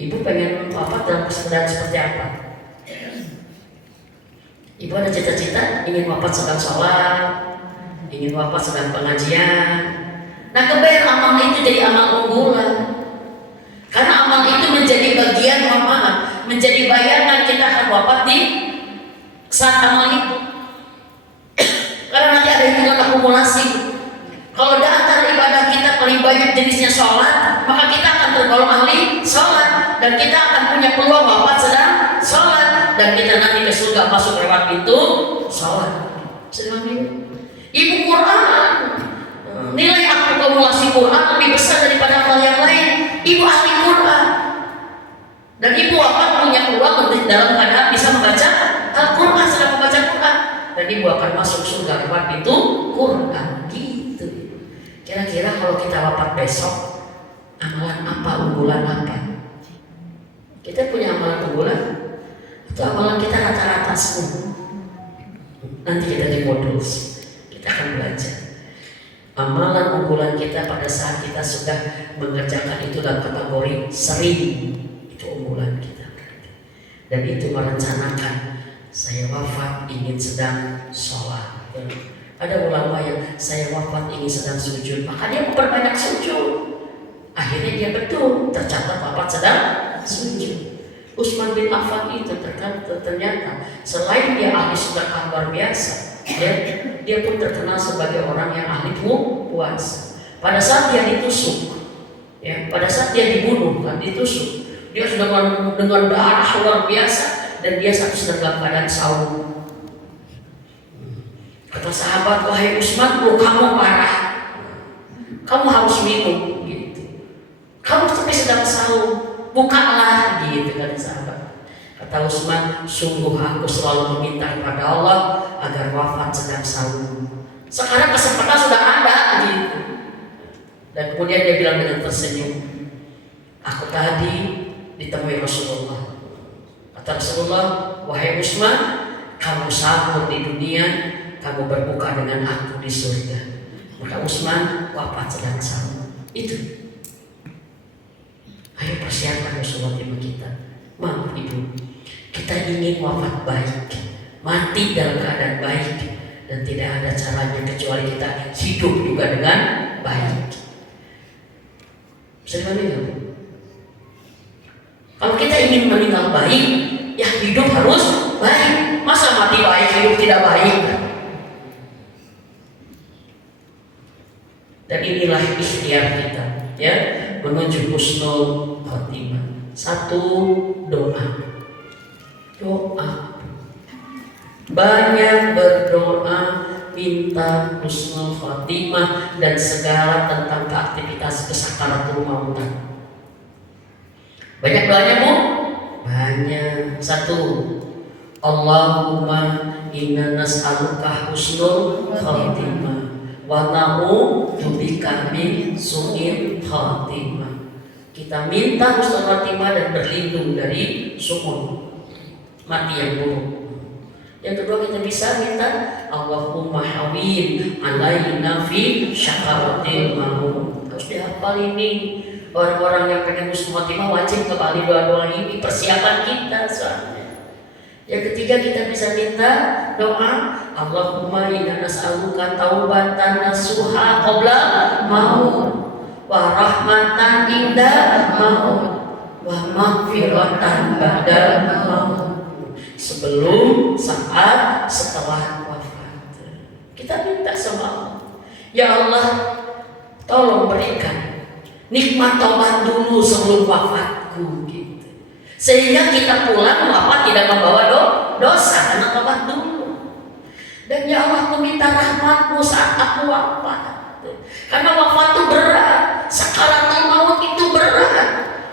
Ibu pengen wafat dalam keadaan seperti apa? Ibu ada cita-cita ingin wafat sedang sholat, ingin wafat sedang pengajian. Nah, kebayang amal itu jadi amal unggulan. Karena amal itu menjadi bagian menjadi bayangan kita akan wafat di saat amal itu. Karena nanti ada hitungan akumulasi. Kalau di antara ibadah kita paling banyak jenisnya sholat, maka kita akan tergolong ahli sholat, dan kita akan punya peluang wafat sedang sholat, dan kita nanti ke surga masuk lewat pintu sholat. Sedang ibu Quran, nilai akumulasi Quran lebih besar daripada hal yang lain. Ibu ahli Quran, dan ibu akan punya peluang dalam keadaan bisa membaca Al-Quran, sedang membaca Quran, dan ibu akan masuk surga lewat pintu Quran. Gitu. Kira-kira kalau kita wafat besok, amalan apa, unggulan apa? Kita punya amalan unggulan atau amalan kita rata-rata semua? Nanti kita di modul kita akan belajar. Amalan unggulan kita pada saat kita sudah mengerjakan itu dalam kategori sering, itu unggulan kita. Dan itu merencanakan, saya wafat ingin sedang sholat. Ada ulama yang saya wafat ingin sedang sujud, maka dia memperbanyak sujud. Akhirnya dia betul tercatat wafat sedang sujud. Utsman bin Affan itu ternyata selain dia ahli sedekah luar biasa, dia pun terkenal sebagai orang yang ahli puasa. Pada saat dia ditusuk, pada saat dia dibunuh, ditusuk, dia sudah dengan darah luar biasa, dan dia sedang dalam keadaan saum. Kata sahabat, wahai Utsman, kamu parah, kamu harus minum gitu. Kamu tapi sedang saum, bukanlah gitu, kata sahabat. Kata Utsman, sungguh aku selalu meminta kepada Allah agar wafat sedang saum. Sekarang kesempatan sudah ada gitu. Dan kemudian dia bilang dengan tersenyum, aku tadi ditemui Rasulullah. Kata Rasulullah, wahai Utsman, kamu sahur di dunia, kamu berbuka dengan aku di surga. Maka Utsman wafat sedang saum. Itu. Ayo persiapkan Rasulullah kita. Maaf ibu, kita ingin wafat baik, mati dalam keadaan baik, dan tidak ada caranya kecuali kita hidup juga dengan baik. Bisa dipahami? Kalau kita ingin meninggal baik, ya hidup harus baik. Masa mati baik, hidup tidak baik? Dan inilah ikhtiar kita, ya, menuju husnul khotimah. Satu, doa. Banyak berdoa, minta husnul khotimah dan segala tentang aktivitas kesakaratul mautan. Banyak doanya bu? Banyak. Satu, Allahumma inna nas'aluka husnul khotimah wa na'udzubika min su'il khotimah. Kita minta husnul khotimah dan berlindung dari su'ul, mati yang buruk. Yang kedua, kita bisa minta Allahumma hawin alaina fi syakaratil maut. Harus dihafal ini. Orang-orang yang pengen husnul khotimah wajib kembali doa-doa ini, persiapan kita soalnya. Yang ketiga, kita bisa minta doa Allahumma inna nas'aluka taubatan nasuha qabla maut wa rahmatan inda maut wa maghfiratan ba'da maut. Sebelum, saat, setelah wafat. Kita minta sama Allah, ya Allah, tolong berikan nikmat taubat dulu sebelum wafatku gitu. Sehingga kita pulang wafat tidak membawa dosa karena taubat dulu. Dan ya Allah, aku minta rahmat-Mu saat aku wafat. Karena wafat itu berat, sakaratul maut itu berat.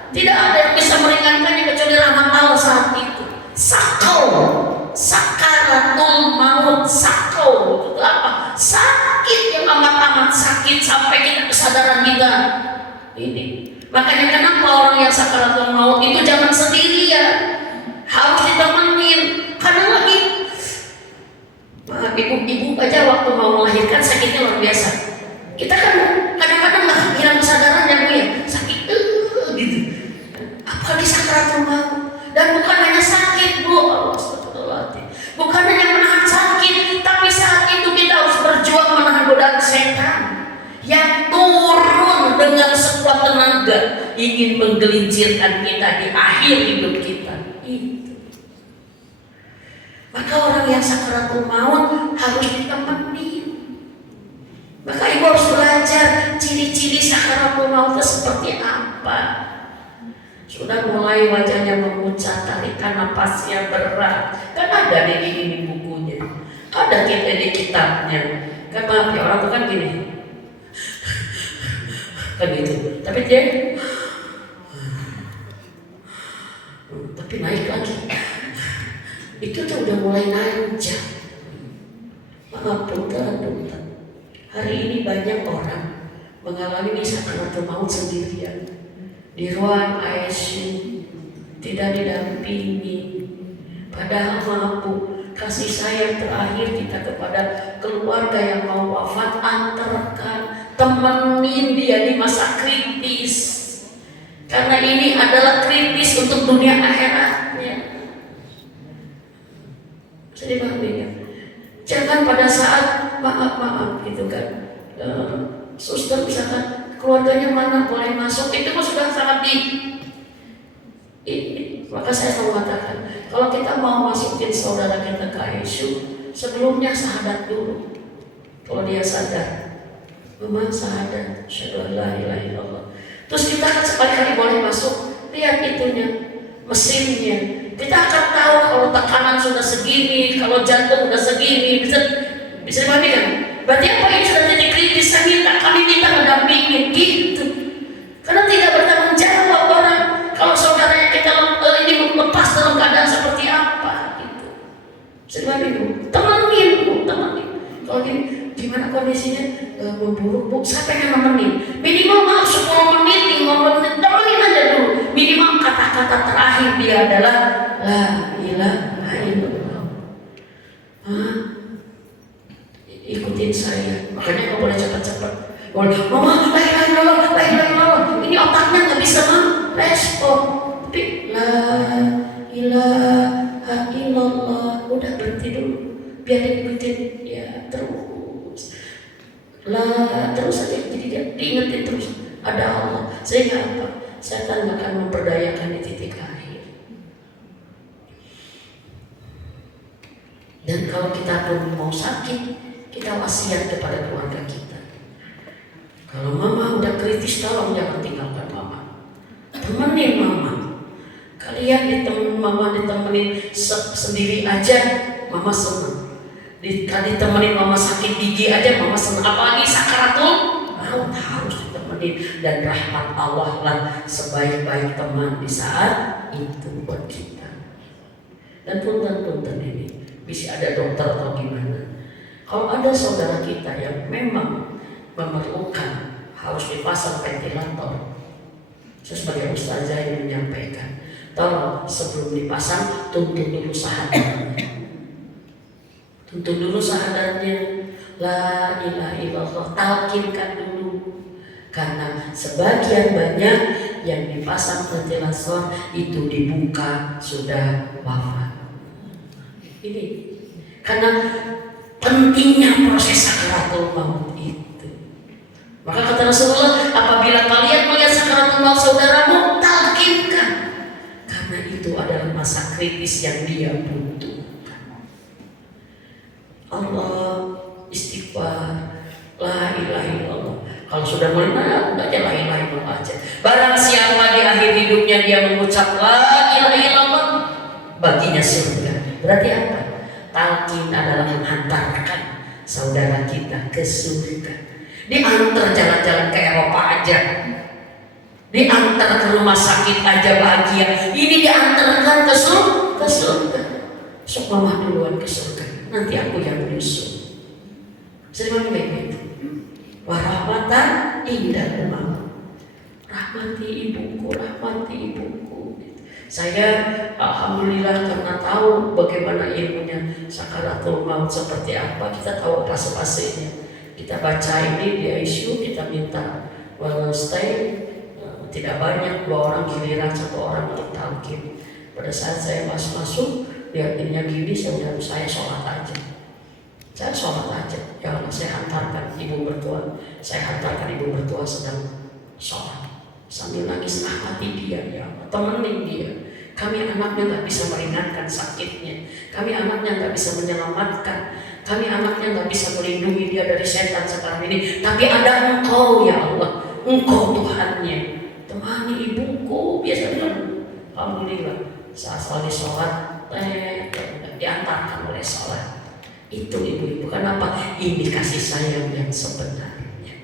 Tidak ada yang bisa meringankannya kecuali rahmat Allah saat itu. Sakaratul maut, itu apa? Sakit yang amat-amat sakit sampai kita kesadaran kita. Ini makanya kenapa orang yang sakaratul maut itu jangan sendirian, harus ditemenin. Karena lagi ibu aja waktu mau melahirkan sakitnya luar biasa. Kita kan kadang-kadang nggak hilang kesadaran ya Bu ya, sakit gitu. Apalagi sakaratul maut. Dan bukan hanya sakit Bu, bukan hanya menahan sakit, tapi saat itu kita harus berjuang menahan godaan setan yang turun dengan sekuat tenaga ingin menggelincirkan kita di akhir hidup kita. Itu. Maka orang yang sakaratul maut harus ditemenin. Maka ibu harus belajar ciri-ciri sakaratul maut seperti apa. Sudah mulai wajahnya memucat, tarikan napasnya berat. Kan ada di bukunya, ada kita di kitabnya. Kan maaf ya, orang itu kan gini, kan gitu. Tapi dia, tapi naik lagi. Itu tuh udah mulai nanjak. Maaf punten. Hari ini banyak orang mengalami sakaratul maut sendirian di ruang ICU, tidak didampingi. Padahal mampu kasih sayang terakhir kita kepada keluarga yang mau wafat, antarkan, temenin dia di masa kritis. Karena ini adalah kritis untuk dunia akhiratnya. Jadi dipahami ya? Jangan pada saat maaf gitu kan, suster misalkan keluarganya mana boleh masuk, itu pun sudah sangat maka saya selalu mengatakan, kalau kita mau masukin saudara kita ke ICU, sebelumnya syahadat dulu. Kalau dia sadar, mama syahadat, asyhadu an la ilaha illallah. Terus kita kan sekali-kali boleh masuk, lihat itunya, mesinnya. Kita akan tahu kalau tekanan sudah segini, kalau jantung sudah segini, bisa dipahami kan? Berarti apa ini sudah jadi kritis, kami minta mendampingin gitu. Karena tidak bertanggung jawab orang kalau saudaranya kita ini lepas dalam keadaan seperti apa gitu. Bisa dipahami Bu? Temenin. Kalau gimana kondisinya memburuk Bu, saya pengen nemenin. Minimal 10 menit, 5 menit, temenin aja dulu. Minimal kata-kata terakhir dia adalah la ilaha illallah. Ikutin saya, makanya nggak boleh cepat-cepat. Mama, la ilaha illallah. Ini otaknya nggak bisa respon. Tapi la ilaha illallah, udah berhenti dulu. Biar diikutin ya terus. Terus aja, jadi dia diingetin terus. Ada Allah, sehingga apa? Setan akan memperdayakan di titik akhir. Dan kalau kita pun mau sakit, kita wasiat kepada keluarga kita. Kalau mama udah kritis, tolong jangan tinggalkan mama. Temenin mama. Kalian ditemenin sendiri aja, mama senang. Ditemenin mama sakit gigi aja, mama senang. Apalagi sakaratul maut harus ditemenin. Dan rahmat Allah lah sebaik-baik teman di saat itu buat kita. Dan punten ini bisa ada dokter atau gimana. Kalau ada saudara kita yang memang memerlukan harus dipasang ventilator, saya sebagai ustazah yang menyampaikan, tolong sebelum dipasang tuntun dulu syahadatnya, la ilaha illallah, talkinkan dulu. Karena sebagian banyak yang dipasang ventilator itu dibuka sudah wafat. Ini karena pentingnya proses sakaratul maut itu. Maka kata Rasulullah, apabila kalian melihat sakaratul maut saudaramu, talkinkan. Karena itu adalah masa kritis yang dia butuhkan. Allah, istighfar, la ilaha illallah. Kalau sudah mulai udah aja la ilaha illallah aja. Barang siapa di akhir hidupnya dia mengucap la ilaha illallah, baginya surga. Berarti apa? talqin adalah menghantarkan saudara kita ke surga. Diantar jalan-jalan ke Eropa aja, diantar ke rumah sakit aja bahagia. Ini diantarkan ke surga. Sok mama duluan ke surga, nanti aku yang menyusul. Sering begitu. Warahmatan indah mama. Rahmati ibuku, rahmati ibuku. Saya alhamdulillah karena tahu bagaimana ilmunya sakaratul maut seperti apa, kita tahu fase-fasenya. Kita baca ini di ICU, kita minta stay tidak banyak, 2 orang giliran, 1 orang untuk talqin. Pada saat saya masuk lihat ininya gini, saya sholat aja. Saya sholat aja, ya Allah, saya hantarkan ibu mertua, sedang sholat sambil nangis, rahmati dia ya Allah, temenin dia. Kami anaknya nggak bisa meringankan sakitnya, kami anaknya nggak bisa menyelamatkan, kami anaknya nggak bisa melindungi dia dari setan sekarang ini, tapi ada Engkau ya Allah, Engkau Tuhannya. Temani ibuku, biasa bilang alhamdulillah saat lagi sholat diantarkan oleh sholat. Itu ibu-ibu, kenapa? Ini kasih sayang yang sebenarnya.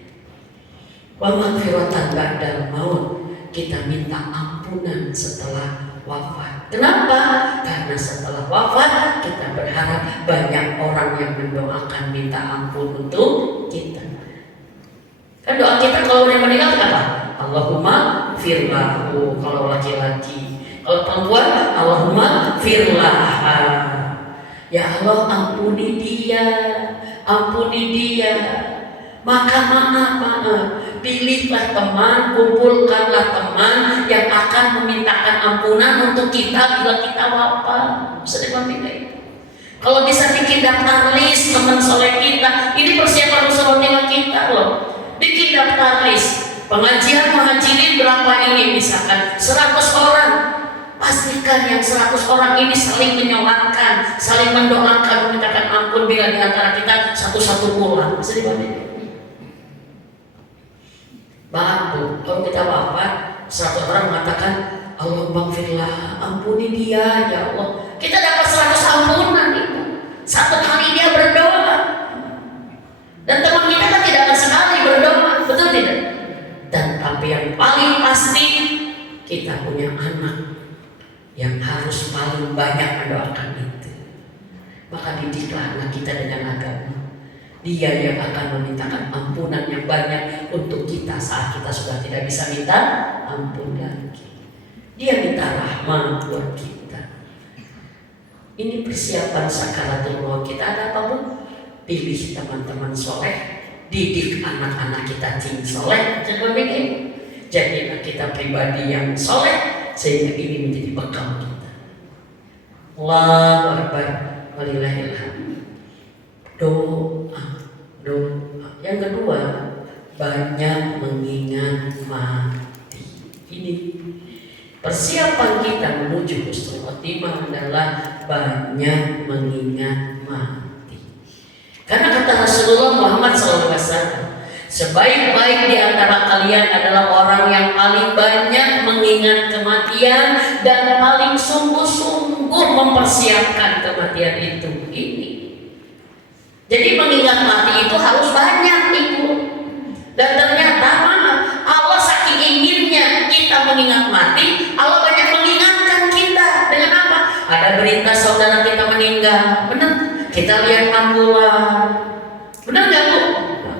Wa maghfiratan ba'dal maut, kita minta ampunan setelah wafat. Kenapa? Karena setelah wafat kita berharap banyak orang yang mendoakan minta ampun untuk kita. Kan doa kita kalau udah meninggal apa? Allahumma firlahu kalau laki-laki, kalau perempuan Allahumma firlaha. Ya Allah ampuni dia, maka maaf, pilihlah teman, kumpulkanlah teman yang akan memintakan ampunan untuk kita bila kita wafat. Sedang itu. Kalau bisa bikin daftar list teman soleh kita, ini persiapan usaha kita loh. Bikin daftar list. Pengajian muhajirin berapa ini, misalkan 100 orang. Pastikan yang 100 orang ini saling menyolatkan, saling mendoakan, memintakan ampun bila di antara kita satu-satu pulang. Bisa dibanding. Baru kalau kita wafat, 100 orang mengatakan Allahumma gfirlah, ampuni dia ya Allah. Kita dapat 100 ampunan itu. Satu kali dia berdoa. Dan teman kita kan tidak akan sekali berdoa, betul tidak? Dan tapi yang paling pasti kita punya anak yang harus paling banyak mendoakan itu. Maka didiklah anak kita dengan agama. Dia yang akan memintakan ampunan yang banyak untuk kita saat kita sudah tidak bisa minta ampun lagi. Dia minta rahmat buat kita. Ini persiapan sakaratul maut kita. Ada apa Bu? Pilih teman-teman soleh, didik anak-anak kita tim soleh. Jangan bikin. Jadilah kita pribadi yang soleh sehingga ini menjadi bekal kita. Allahu Akbar, walillahil hamd. Doa. Yang kedua, banyak mengingat mati. Ini persiapan kita menuju husnul khotimah adalah banyak mengingat mati. Karena kata Rasulullah Muhammad SAW, sebaik-baik di antara kalian adalah orang yang paling banyak mengingat kematian dan paling sungguh-sungguh mempersiapkan kematian itu. Ini. Jadi mengingat mati itu harus banyak Ibu. Dan ternyata Allah saking inginnya kita mengingat mati, Allah banyak mengingatkan kita dengan apa? Ada berita saudara kita meninggal, benar? Kita lihat ambulan, benar nggak Bu?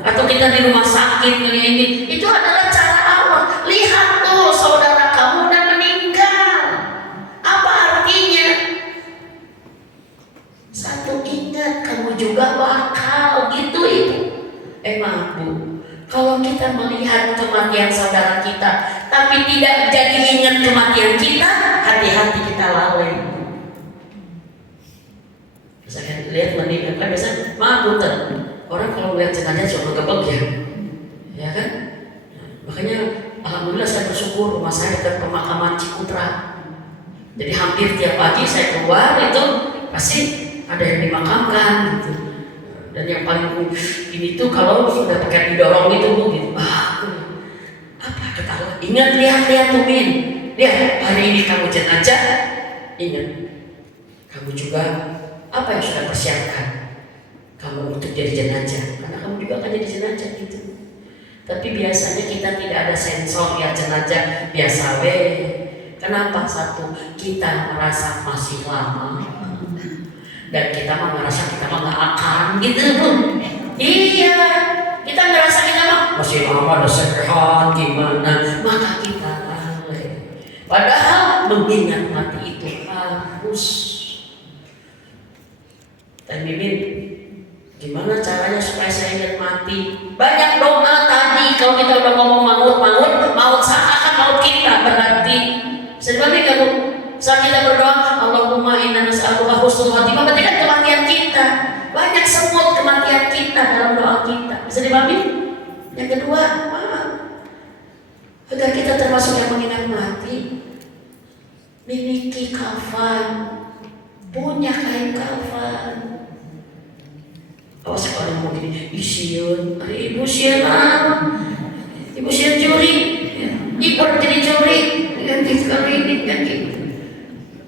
Atau kita di rumah sakit ini, itu adalah cara Allah. Lihat tuh saudara kamu udah meninggal. Apa artinya? Satu, ingat kamu juga bakal gitu Ibu. Maaf Bu, kalau kita melihat kematian saudara kita tapi tidak jadi ingat kematian kita, hati-hati kita lalai. Misalkan lihat meninggal kan biasa, maaf Bu, orang kalau melihat jenazah cuma gebek ya kan? Makanya alhamdulillah saya bersyukur rumah saya dekat pemakaman Cikutra. Jadi hampir tiap pagi saya keluar itu pasti ada yang dimakamkan gitu. Dan yang paling ini tuh kalau sudah pakai didorong gitu Bu gitu. Apa kata Allah? Ingat, lihat tuh Min. Lihat hari ini kamu jenazah, ingat kamu juga Apa yang sudah persiapkan kamu untuk jadi jenazah? Karena kamu juga akan jadi jenazah gitu. Tapi biasanya kita tidak ada sensor ya jenazah biasa Kenapa? Satu, kita merasa masih lama dan kita mah merasa kita mah nggak akan gitu Bu. Iya, kita merasa kita mah masih lama, udah sehat gimana, maka kita lalai. Padahal mengingat mati itu harus. Dan Mimin, gimana caranya supaya saya ingat mati? Banyak doa tadi. Kalau kita udah ngomong maut seakan maut kita berarti. Sebabnya kalau saat kita berdoa, Allahumma inna nas'aluka husnul khatimah, berarti kan kematian kita. Banyak semut kematian kita dalam doa kita. Bisa dipahami? Yang kedua, agar kita termasuk yang mengingat mati, miliki kafan, punya kain kafan. Awas kalau mau gini, isiun, ibu siapa? Ibu siapa curi? Ibu jadi curi, ganti sekali ini ganti.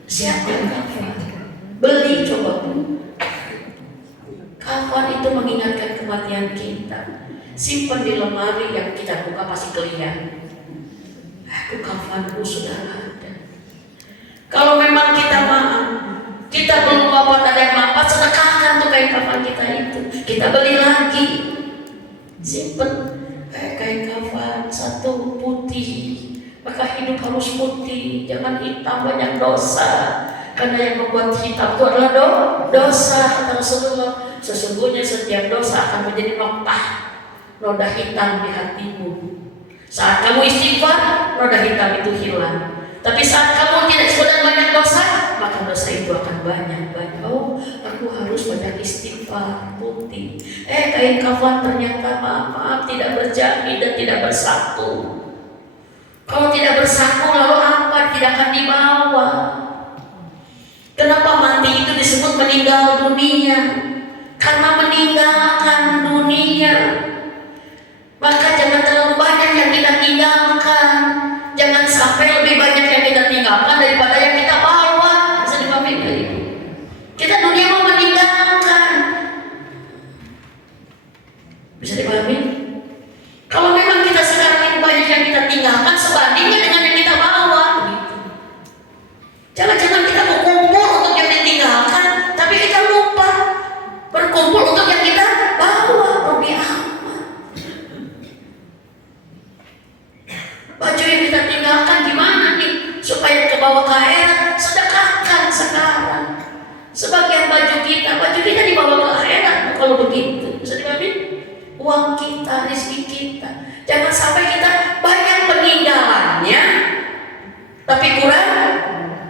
Siapa yang kafan? Beli coba Bu. Kafan itu mengingatkan kematian kita. Simpan di lemari, yang kita buka pasti kelihatan. Aku kafanku sudah ada. Kalau memang kita maaf, kita belum wafat, ada yang wafat, sedekahkan tuh kain kafan kita itu. Kita beli lagi, simpen kain kafan satu putih. Maka hidup harus putih, jangan hitam, banyak dosa. Karena yang membuat hitam itu adalah dosa. Kata Rasulullah, sesungguhnya setiap dosa akan menjadi noda hitam di hatimu. Saat kamu istighfar, noda hitam itu hilang. Tapi saat kamu tidak sekedar banyak dosa, maka dosa itu akan banyak. Oh, aku harus banyak istighfar, putih. Kain kafan ternyata maaf tidak berjadi dan tidak bersatu. Kalau tidak bersatu lalu apa? Tidak akan dibawa. Kenapa mati itu disebut meninggal dunia? Karena meninggalkan dunia. Maka jangan terlalu banyak yang kita tinggalkan. Jangan sampai lebih banyak yang kita tinggalkan daripada yang kita bawa. Bisa dipahami nggak Ibu? Kita dunia mau meninggalkan. Bisa dipahami? Kalau memang kita sekarang ini banyak yang kita tinggalkan sebandingnya dengan yang kita bawa. Jangan-jangan kita berkumpul untuk yang ditinggalkan, tapi kita lupa berkumpul untuk yang kita bawa. Rugi amat. Baju yang kita tinggalkan gimana nih supaya ke bawah ke akhirat? Sedekahkan sekarang. Sebagian baju kita dibawa ke akhirat. Kalau begitu, bisa dipahami? Uang kita, rezeki kita. Jangan sampai kita banyak peninggalannya, tapi kurang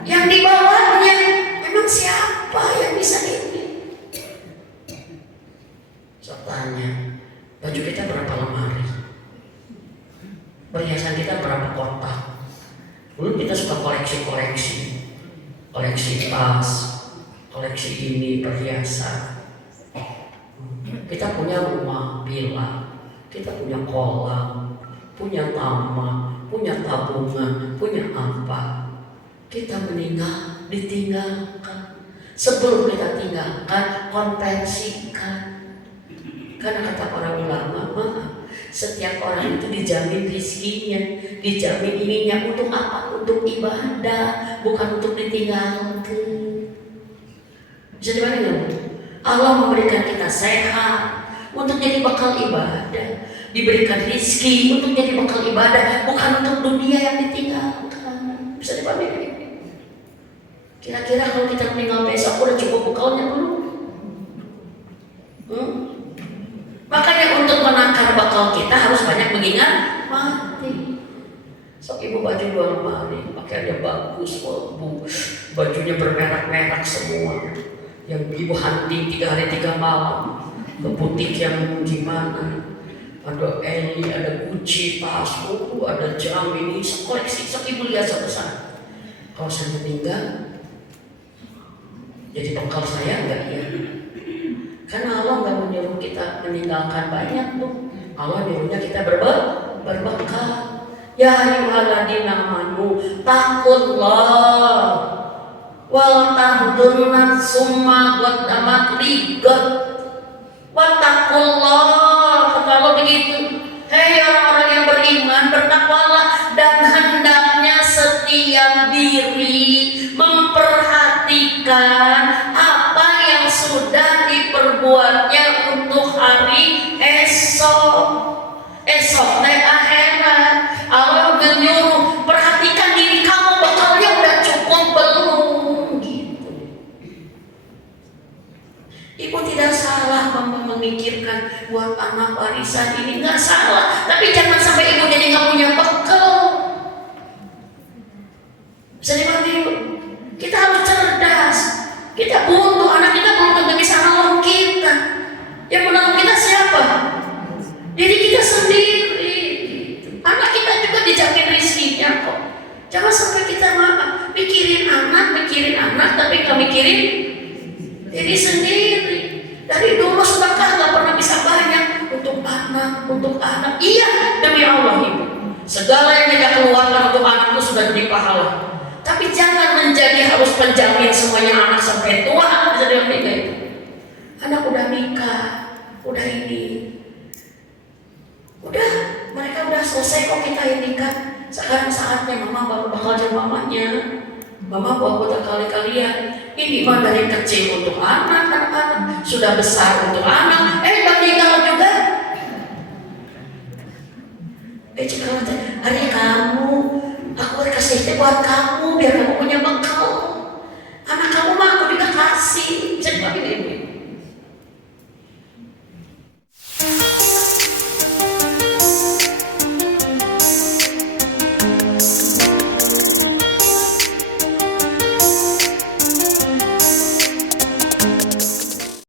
yang dibawanya. Emang siapa yang bisa ini? Saya tanya, baju kita berapa lemari? Perhiasan kita berapa kotak? Dulu kita suka koleksi tas, koleksi ini, perhiasan. Kita punya rumah, villa, kita punya kolam, punya taman, punya tabungan, punya apa. Kita meninggal, ditinggalkan. Sebelum kita tinggalkan, konversikan. Karena kata para ulama, setiap orang itu dijamin rizkinya, dijamin ininya untuk apa? Untuk ibadah, bukan untuk ditinggalkan. Bisa dipahami nggak? Allah memberikan kita sehat untuk jadi bekal ibadah, diberikan rizki untuk jadi bekal ibadah, bukan untuk dunia yang ditinggalkan. Bisa dipahami nggak? Kira-kira kalau kita meninggal besok udah cukup bekalnya belum? Makanya untuk menakar bakal kita harus banyak mengingat mati. Sok Ibu baju 2 lemari, pakaiannya bagus, bajunya bermerek-merek semua. Yang Ibu hunting 3 hari 3 malam ke butik yang gimana? Ada Eli, ada Gucci, tas, ada jam ini, koleksi. Sok Ibu lihat satu-satu. Kalau saya meninggal, jadi bekal saya enggak ya? Karena Allah nggak menyuruh kita meninggalkan banyak tuh. Allah nyuruhnya kita berbekal. Ya ayyuhalladzina amanu taqullah Wal tahdun nafsum ma qaddamat ligat wattaqullah. Kalau begitu, hei orang-orang yang beriman, bertakwalah dan hendaknya setiap diri memperhatikan apa yang sudah diperbuatnya untuk hari esok. Esok teh akhirat. Allah menyuruh perhatikan diri kamu, bekalnya udah cukup belum gitu. Ibu tidak salah memikirkan buat anak warisan ini, nggak salah. Tapi jangan sampai ibu jadi nggak punya bekal. Bisa dimengerti ibu? Kita harus cerdas. Kita butuh, anak kita belum tentu bisa nolong kita. Yang menolong kita siapa? Diri kita sendiri. Anak kita juga dijamin rizkinya kok. Jangan sampai kita mikirin anak, tapi nggak mikirin diri sendiri. Dari dulu sedekah nggak pernah bisa banyak untuk anak. Iya, demi Allah ibu. Segala yang kita keluarkan untuk anak itu sudah jadi pahala. Tapi jangan menjadi harus menjamin semuanya anak sampai tua. Bisa dibilang itu. Anak udah nikah, udah ini. Udah, mereka udah selesai kok kita yang nikah. Sekarang saatnya mama baru bakal jadi mamanya. Mama buat kali kalian. Ini mah dari kecil untuk anak-anak, sudah besar untuk anak. Meninggal juga. Cekal hari kamu, aku kasih buat kamu biar kamu punya bekal. Anak kamu mah aku juga kasih. Bisa dipakai ibu.